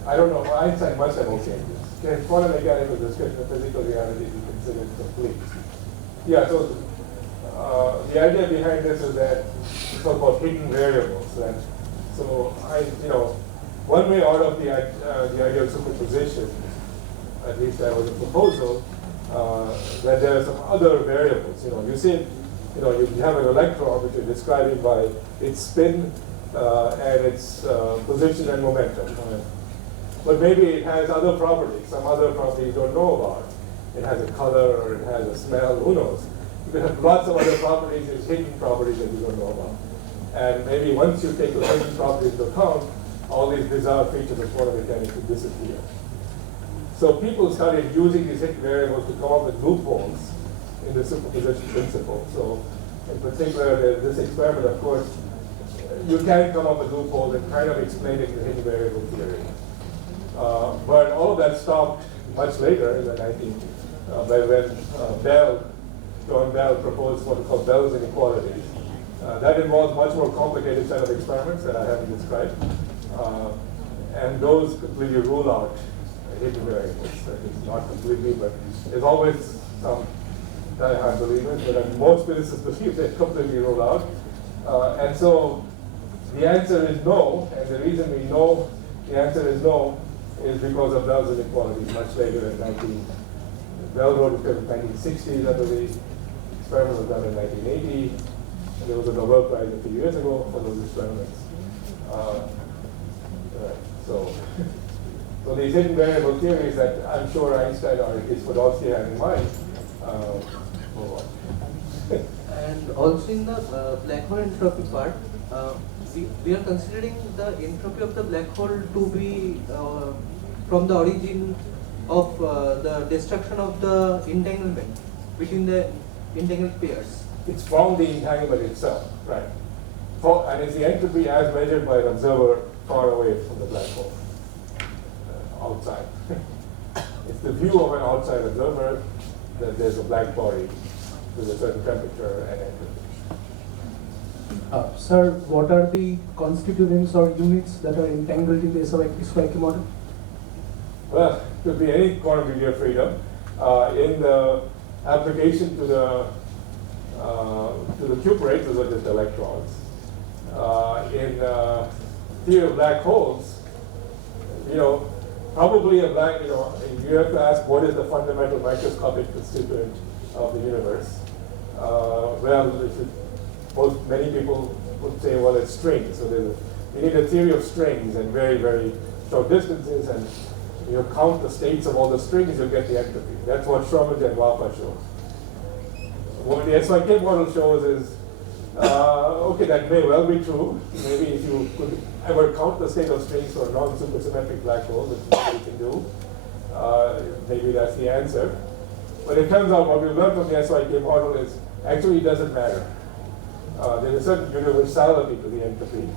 I don't know. Einstein must have okayed this. Can quantum mechanical description of physical reality be considered complete? Yeah. So the idea behind this is that so-called hidden variables. And so one way out of the idea of superposition, at least that was a proposal, that there are some other variables. You see, you have an electron which you're describing by its spin and its position and momentum. But maybe it has other properties, some other properties you don't know about. It has a color or it has a smell, who knows? You can have lots of other properties, there's hidden properties that you don't know about. And maybe once you take the hidden properties into account, all these bizarre features of quantum mechanics will disappear. So people started using these hidden variables to come up with loopholes in the superposition principle. So in particular, there's this experiment, of course, you can come up with loopholes and kind of explain it in the hidden variable theory. But all of that stopped much later in the by when John Bell proposed what are called Bell's inequalities. That involves much more complicated set of experiments that I haven't described. And those completely rule out hidden variables. That is not completely, but there's always some die-hard believers, but most physicists believe they completely rule out. And so The answer is no, and the reason we know the answer is no is because of Bell's inequalities much later in Bell wrote it in the 1960s, I believe. Experiment was done in 1980. And there was a Nobel Prize a few years ago for those experiments. So these hidden variable theories that I'm sure Einstein or at least Podolsky had in mind move on. And also in the black hole entropy part, we are considering the entropy of the black hole to be from the origin of the destruction of the entanglement between the entangled pairs. It's from the entanglement itself, right? And it's the entropy as measured by an observer far away from the black hole, outside. It's the view of an outside observer that there's a black body with a certain temperature and entropy. Sir, what are the constituents or units that are entangled in the SYK model? Well, it could be any quantum degree of freedom. In the application to the cuprates, those are just electrons. In theory of black holes, probably a black, you have to ask what is the fundamental microscopic constituent of the universe. Many people would say, well, it's strings. So you need a theory of strings and very, very short distances, and you count the states of all the strings, you'll get the entropy. That's what Schrödinger and Wappa shows. What the SYK model shows is, okay, that may well be true. Maybe if you could ever count the state of strings for a non-supersymmetric black hole, which you can do, maybe that's the answer. But it turns out what we learned from the SYK model is actually it doesn't matter. There's a certain universality to the entropy.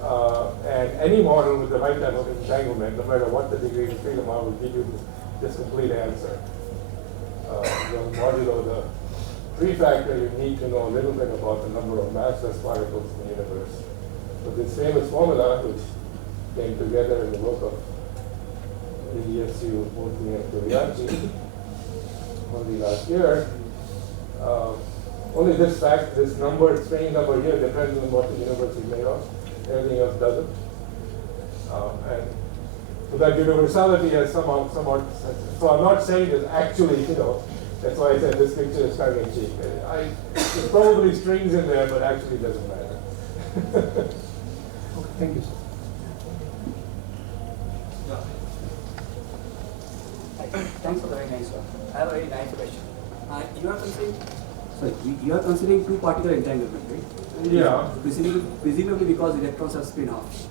And any model with the right type of entanglement, no matter what the degree of freedom are, will give you this complete answer. Modulo the three factor, you need to know a little bit about the number of massless particles in the universe. But this famous formula, which came together in the work of EDSU, Murthy and Kuriachi, only last year, only this fact, this number, strange number here, depends on what the universe is made of. Everything else doesn't. And so that universality has somewhat, so I'm not saying that actually, that's why I said this picture is tongue in cheek. There's probably strings in there, but actually it doesn't matter. Okay, thank you, sir. Thanks for the very nice one. I have a very nice question. You are considering two particle entanglement, right? Yeah. Presumably because electrons are spin off.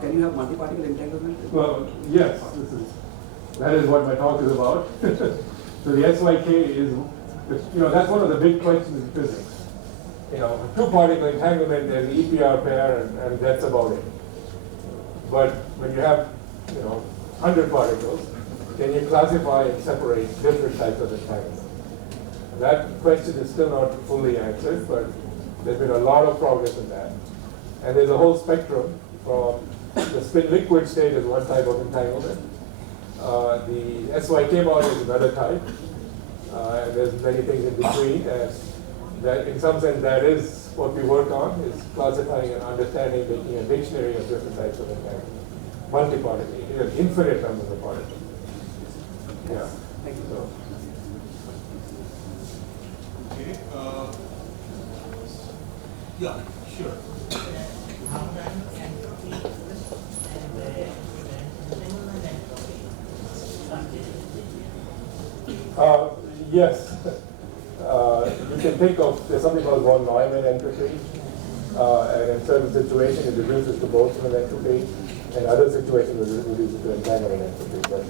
Can you have multi-particle entanglement? Well, yes. That is what my talk is about. So the SYK is, that's one of the big questions in physics. Two-particle entanglement, there's the EPR pair, and that's about it. But when you have, 100 particles, can you classify and separate different types of entanglement? That question is still not fully answered, but there's been a lot of progress in that. And there's a whole spectrum from the spin liquid state is one type of entanglement. The SYK model is another type. And there's many things in between. And that, in some sense, that is what we work on, is classifying and understanding, making a dictionary of different types of entanglement. Multi-particle, infinite numbers of particles. Yeah. Thank you. So, Okay. Yeah, sure. Yes. You can think of, there's something called von Neumann entropy. And in certain situations, it reduces to Boltzmann entropy. And other situations, it reduces to entanglement entropy. But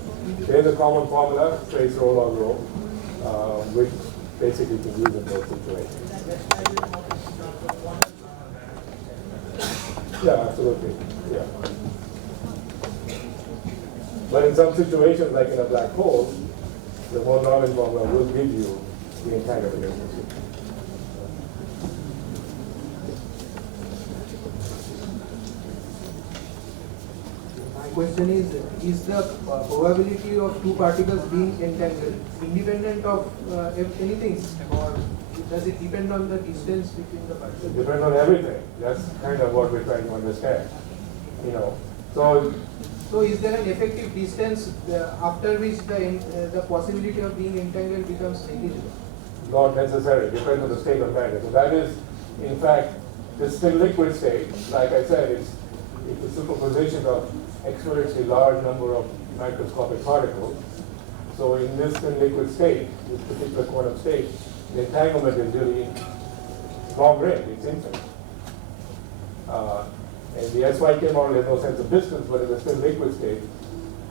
there's a common formula, trace rho log rho, which basically can use in both situations. Yeah, absolutely. Yeah. But in some situations, like in a black hole, the von Neumann formula will give you the entanglement entropy. My question is the probability of two particles being entangled independent of anything, or Does it depend on the distance between the It particles? depends on everything. That's kind of what we're trying to understand. You know, so So is there an effective distance after which the possibility of being entangled becomes negligible? not necessary, depends on the state of matter. So that is, in fact, the still liquid state. Like I said, it's a superposition of exponentially large number of microscopic particles. So in this still liquid state, this particular quantum state, the entanglement is really long range, it's infinite. And the SYK model has no sense of distance, but in the still liquid state,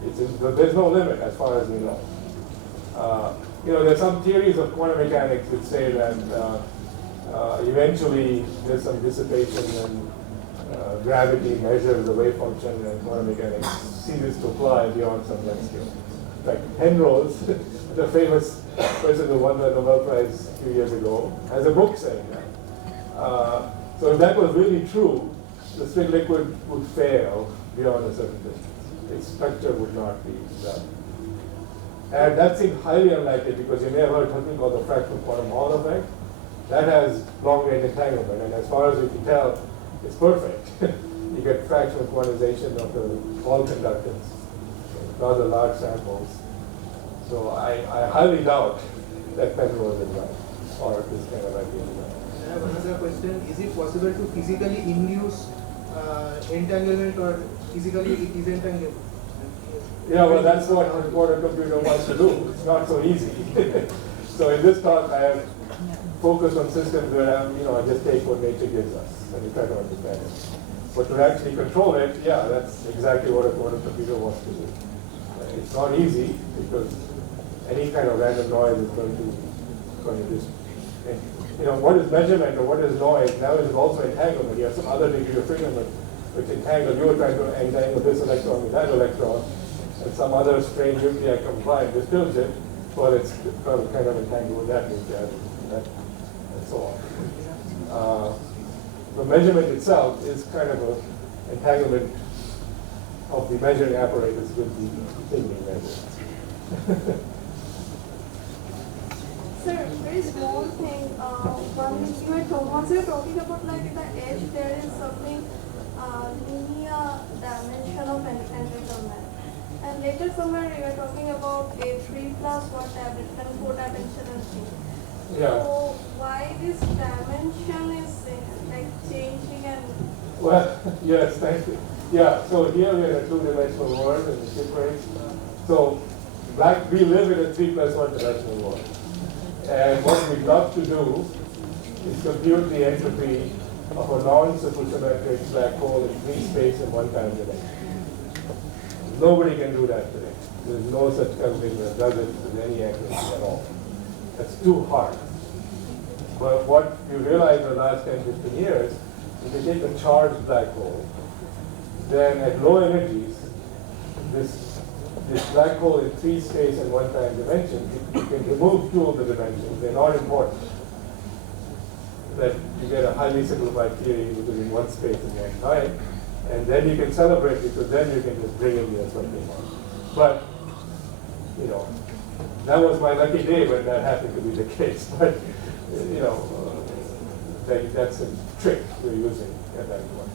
there's no limit as far as we know. You know, there's some theories of quantum mechanics which say that eventually there's some dissipation and gravity measures the wave function, and quantum mechanics ceases to apply beyond some length scale. In fact, Penrose, the famous person who won the Nobel Prize a few years ago, has a book saying that. So if that was really true, the still liquid would fail beyond a certain distance. Its structure would not be that. And that seems highly unlikely because you may have heard something called the fractional quantum Hall effect. That has long-range entanglement, and as far as we can tell, it's perfect. You get fractional quantization of all conductance, rather large samples. So I highly doubt that Penrose is right, or this kind of idea is right. I have another question. Is it possible to physically induce entanglement, or physically it is entanglable? Yeah, well, that's what a quantum computer wants to do. It's not so easy. So in this talk, I have focused on systems where I just take what nature gives us and we try to understand it. But to actually control it, yeah, that's exactly what a quantum computer wants to do. It's not easy because any kind of random noise is going to just, what is measurement or what is noise now is also entanglement. You have some other degree of freedom which entangle. You were trying to entangle this electron with that electron, and some other strange nuclei combined disturbs it. Well, it's kind of entangled with that nuclei and so on. The measurement itself is kind of an entanglement of the measuring apparatus with the thing being measured. Sir, very small thing. Once you were talking about like at the edge there is something linear dimension of entanglement. And later somewhere you were talking about a 3 plus 1 dimension, 4 dimensional thing. Yeah. So why this dimension is like changing and Well, yes, thank you. Yeah, so here we are in a two-dimensional world in the ship race. So we live in a 3 plus 1 dimensional world. And what we'd love to do is compute the entropy of a non-supersymmetric black hole in 3 space and 1 time dimension. Nobody can do that today. There's no such company that does it with any accuracy at all. That's too hard. But what we realized in the last 10, 15 years, if you take a charged black hole, then at low energies, this black hole in 3 space and 1 time dimension, you can remove 2 of the dimensions. They're not important. That you get a highly simplified theory which is in 1 space and 1 time, and then you can celebrate because then you can just bring in the something more. But, that was my lucky day when that happened to be the case. But, that's a trick we're using at that point.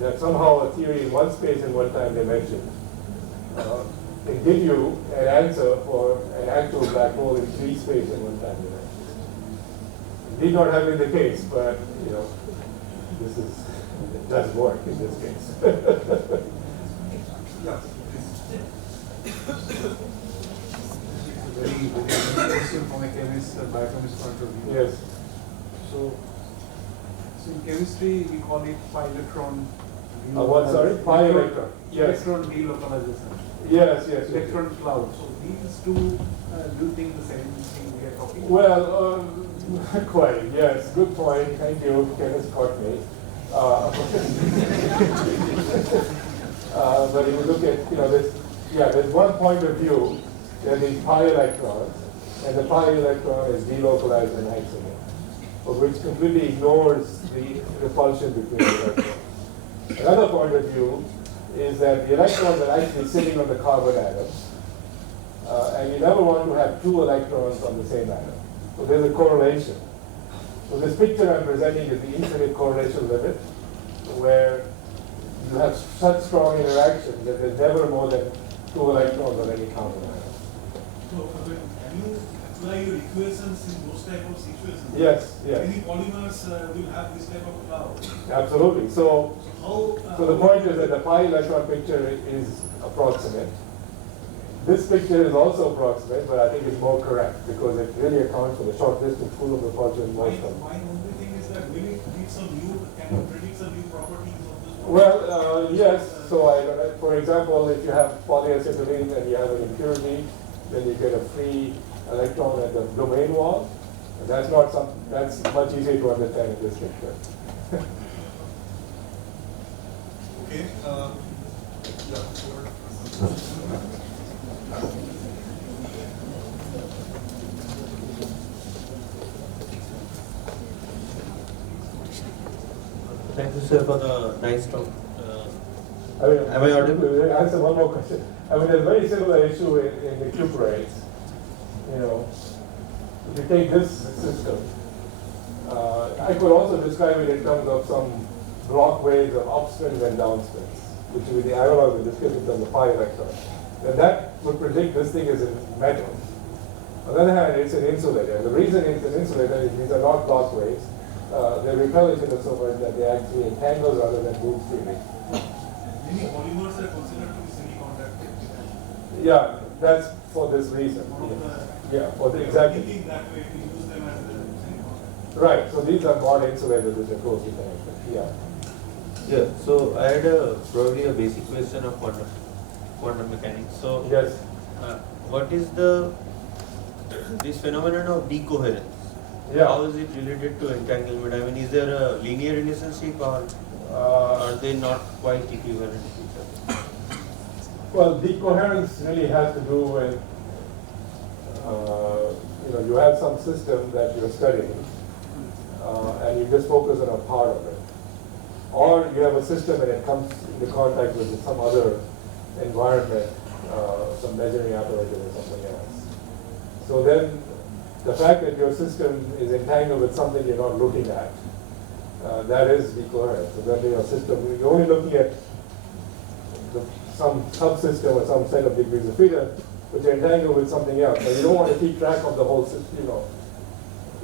That somehow a theory in 1 space and 1 time dimension can give you an answer for an actual black hole in 3 space and 1 time dimension. It did not have been the case, but it does work in this case. Yeah. Very question from a chemist, biochemist point of view. Yes. So in chemistry, we call it pi electron. What, sorry? Pi electron. Yes. Electron delocalization. Yes. Electron cloud. So these two, do you think the same thing we are talking about? Well, not quite. Yes, good point. Thank you. Chemist caught me. But if you look at, there's one point of view. There are these pi electrons, and the pi electron is delocalized in hexagon, which completely ignores the repulsion between the electrons. Another point of view is that the electrons are actually sitting on the carbon atom, and you never want to have 2 electrons on the same atom. So there's a correlation So this picture I'm presenting is the infinite correlation limit, where you have such strong interaction that there's never more than 2 electrons on any countermatter. So, can you apply your equations in those type of situations? Yes, yes. Many polymers will have this type of cloud. Absolutely. So How? the point is that the pi electron picture is approximate. This picture is also approximate, but I think it's more correct because it really accounts for the short distance pool of repulsion My motion. only thing is that will it give some new, can you predict some new properties of this? Well, yes. So, for example, if you have polyacetylene and you have an impurity, then you get a free electron at the domain wall. And that's not some. That's much easier to understand in this picture. Okay. Thank you, sir, for the nice talk. Am I audible? To answer one more question. I mean, there's a very similar issue in the cuprates. You know, if you take this system, I could also describe it in terms of some block waves of upspins and downspins, which would be the analog of the descriptions of the pi electron. And that would predict this thing is in metal. On the other hand, it's an insulator. And the reason it's an insulator is these are not block waves. They're repellent enough so much that they actually entangle rather than move freely. Many polymers are considered to be semiconductor. Yeah, that's for this reason. Yeah, for the exactly. Thinking that way, we use them as a semiconductor. Right. So these are mod insulators which are closely connected. Yeah. Yeah, so I had probably a basic question of quantum mechanics. So, Yes. what is this phenomenon of decoherence? Yeah. How is it related to entanglement? I mean, is there a linear relationship or are they not quite equivalent to each other? Well, decoherence really has to do with you have some system that you're studying, and you just focus on a part of it, or you have a system and it comes into contact with some other environment, some measuring apparatus or something else. So then, the fact that your system is entangled with something you're not looking at, that is decoherence. So then your system, you're only looking at some subsystem or some set of degrees of freedom, but you're entangled with something else. But you don't want to keep track of the whole system,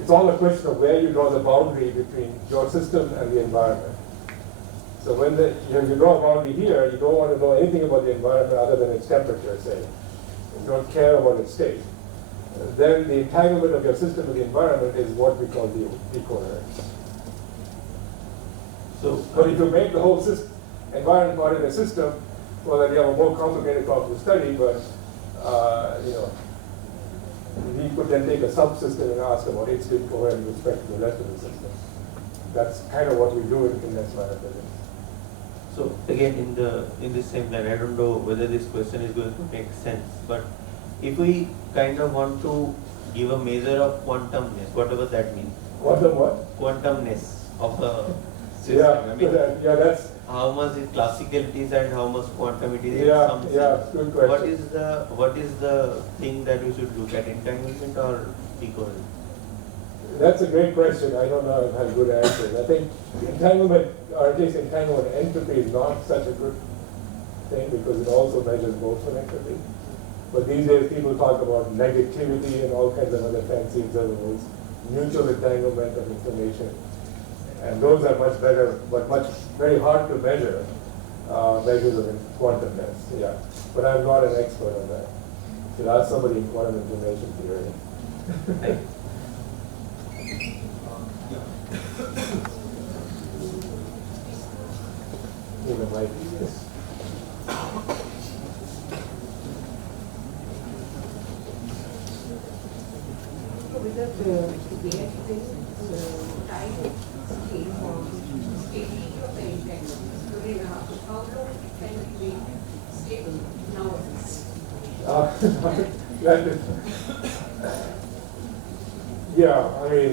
It's all a question of where you draw the boundary between your system and the environment. So when you draw a boundary here, you don't want to know anything about the environment other than its temperature, say. You don't care about its state. Then the entanglement of your system with the environment is what we call decoherence. So, But if you make the whole environment part of the system, well, then you have a more complicated problem to study, but, we could then take a subsystem and ask about its decoherence with respect to the rest of the system. That's kind of what we do in condensed matter physics. so again, in this same line, I don't know whether this question is going to make sense, but if we kind of want to give a measure of quantumness, whatever that means, Quantum what? quantumness of a system. Yeah, I mean, that's, how much is classical it is and how much quantum it is in yeah, some sense. yeah, good question. What is the thing that we should look at, entanglement or decoherence? That's a great question. I don't know if I have good answers. I think entanglement, or at least entanglement entropy is not such a good thing because it also measures motion entropy. But these days people talk about negativity and all kinds of other fancy observables, mutual entanglement of information. And those are much better, but very hard to measure, measures of quantumness, yeah. But I'm not an expert on that. You should ask somebody in quantum information theory. Need a mic, yes. With that weird thing, time scale for stability of the entanglement. Today, how long can we make stable nowadays? That is, yeah, I mean,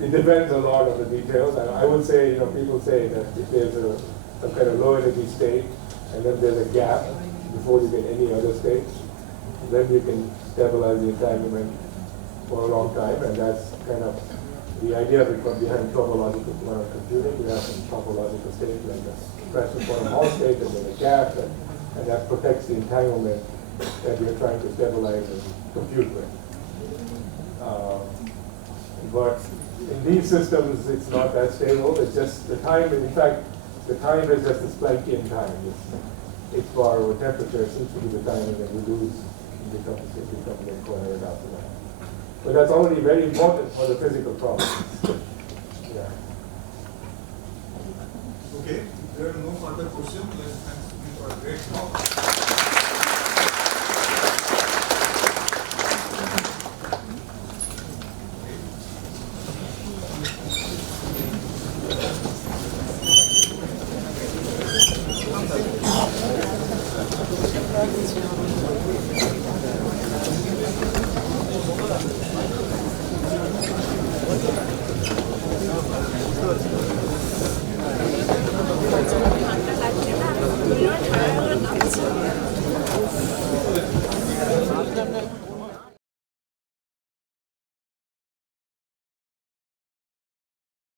it depends a lot on the details. And I would say, people say that if there's some kind of low energy state, and then there's a gap before you get any other state, then you can stabilize the entanglement for a long time, and that's kind of the idea behind topological quantum computing. You have some topological state like a pressure quantum Hall state and then a gap, and that protects the entanglement that you're trying to stabilize and compute with. But in these systems, it's not that stable. It's just the time. In fact, the time is just a Planckian time. It's bar over temperature seems to be the time, and then you lose, it becomes incoherent after that. But that's already very important for the physical problems. Yeah. Okay, if there are no further questions, then thanks for a great talk.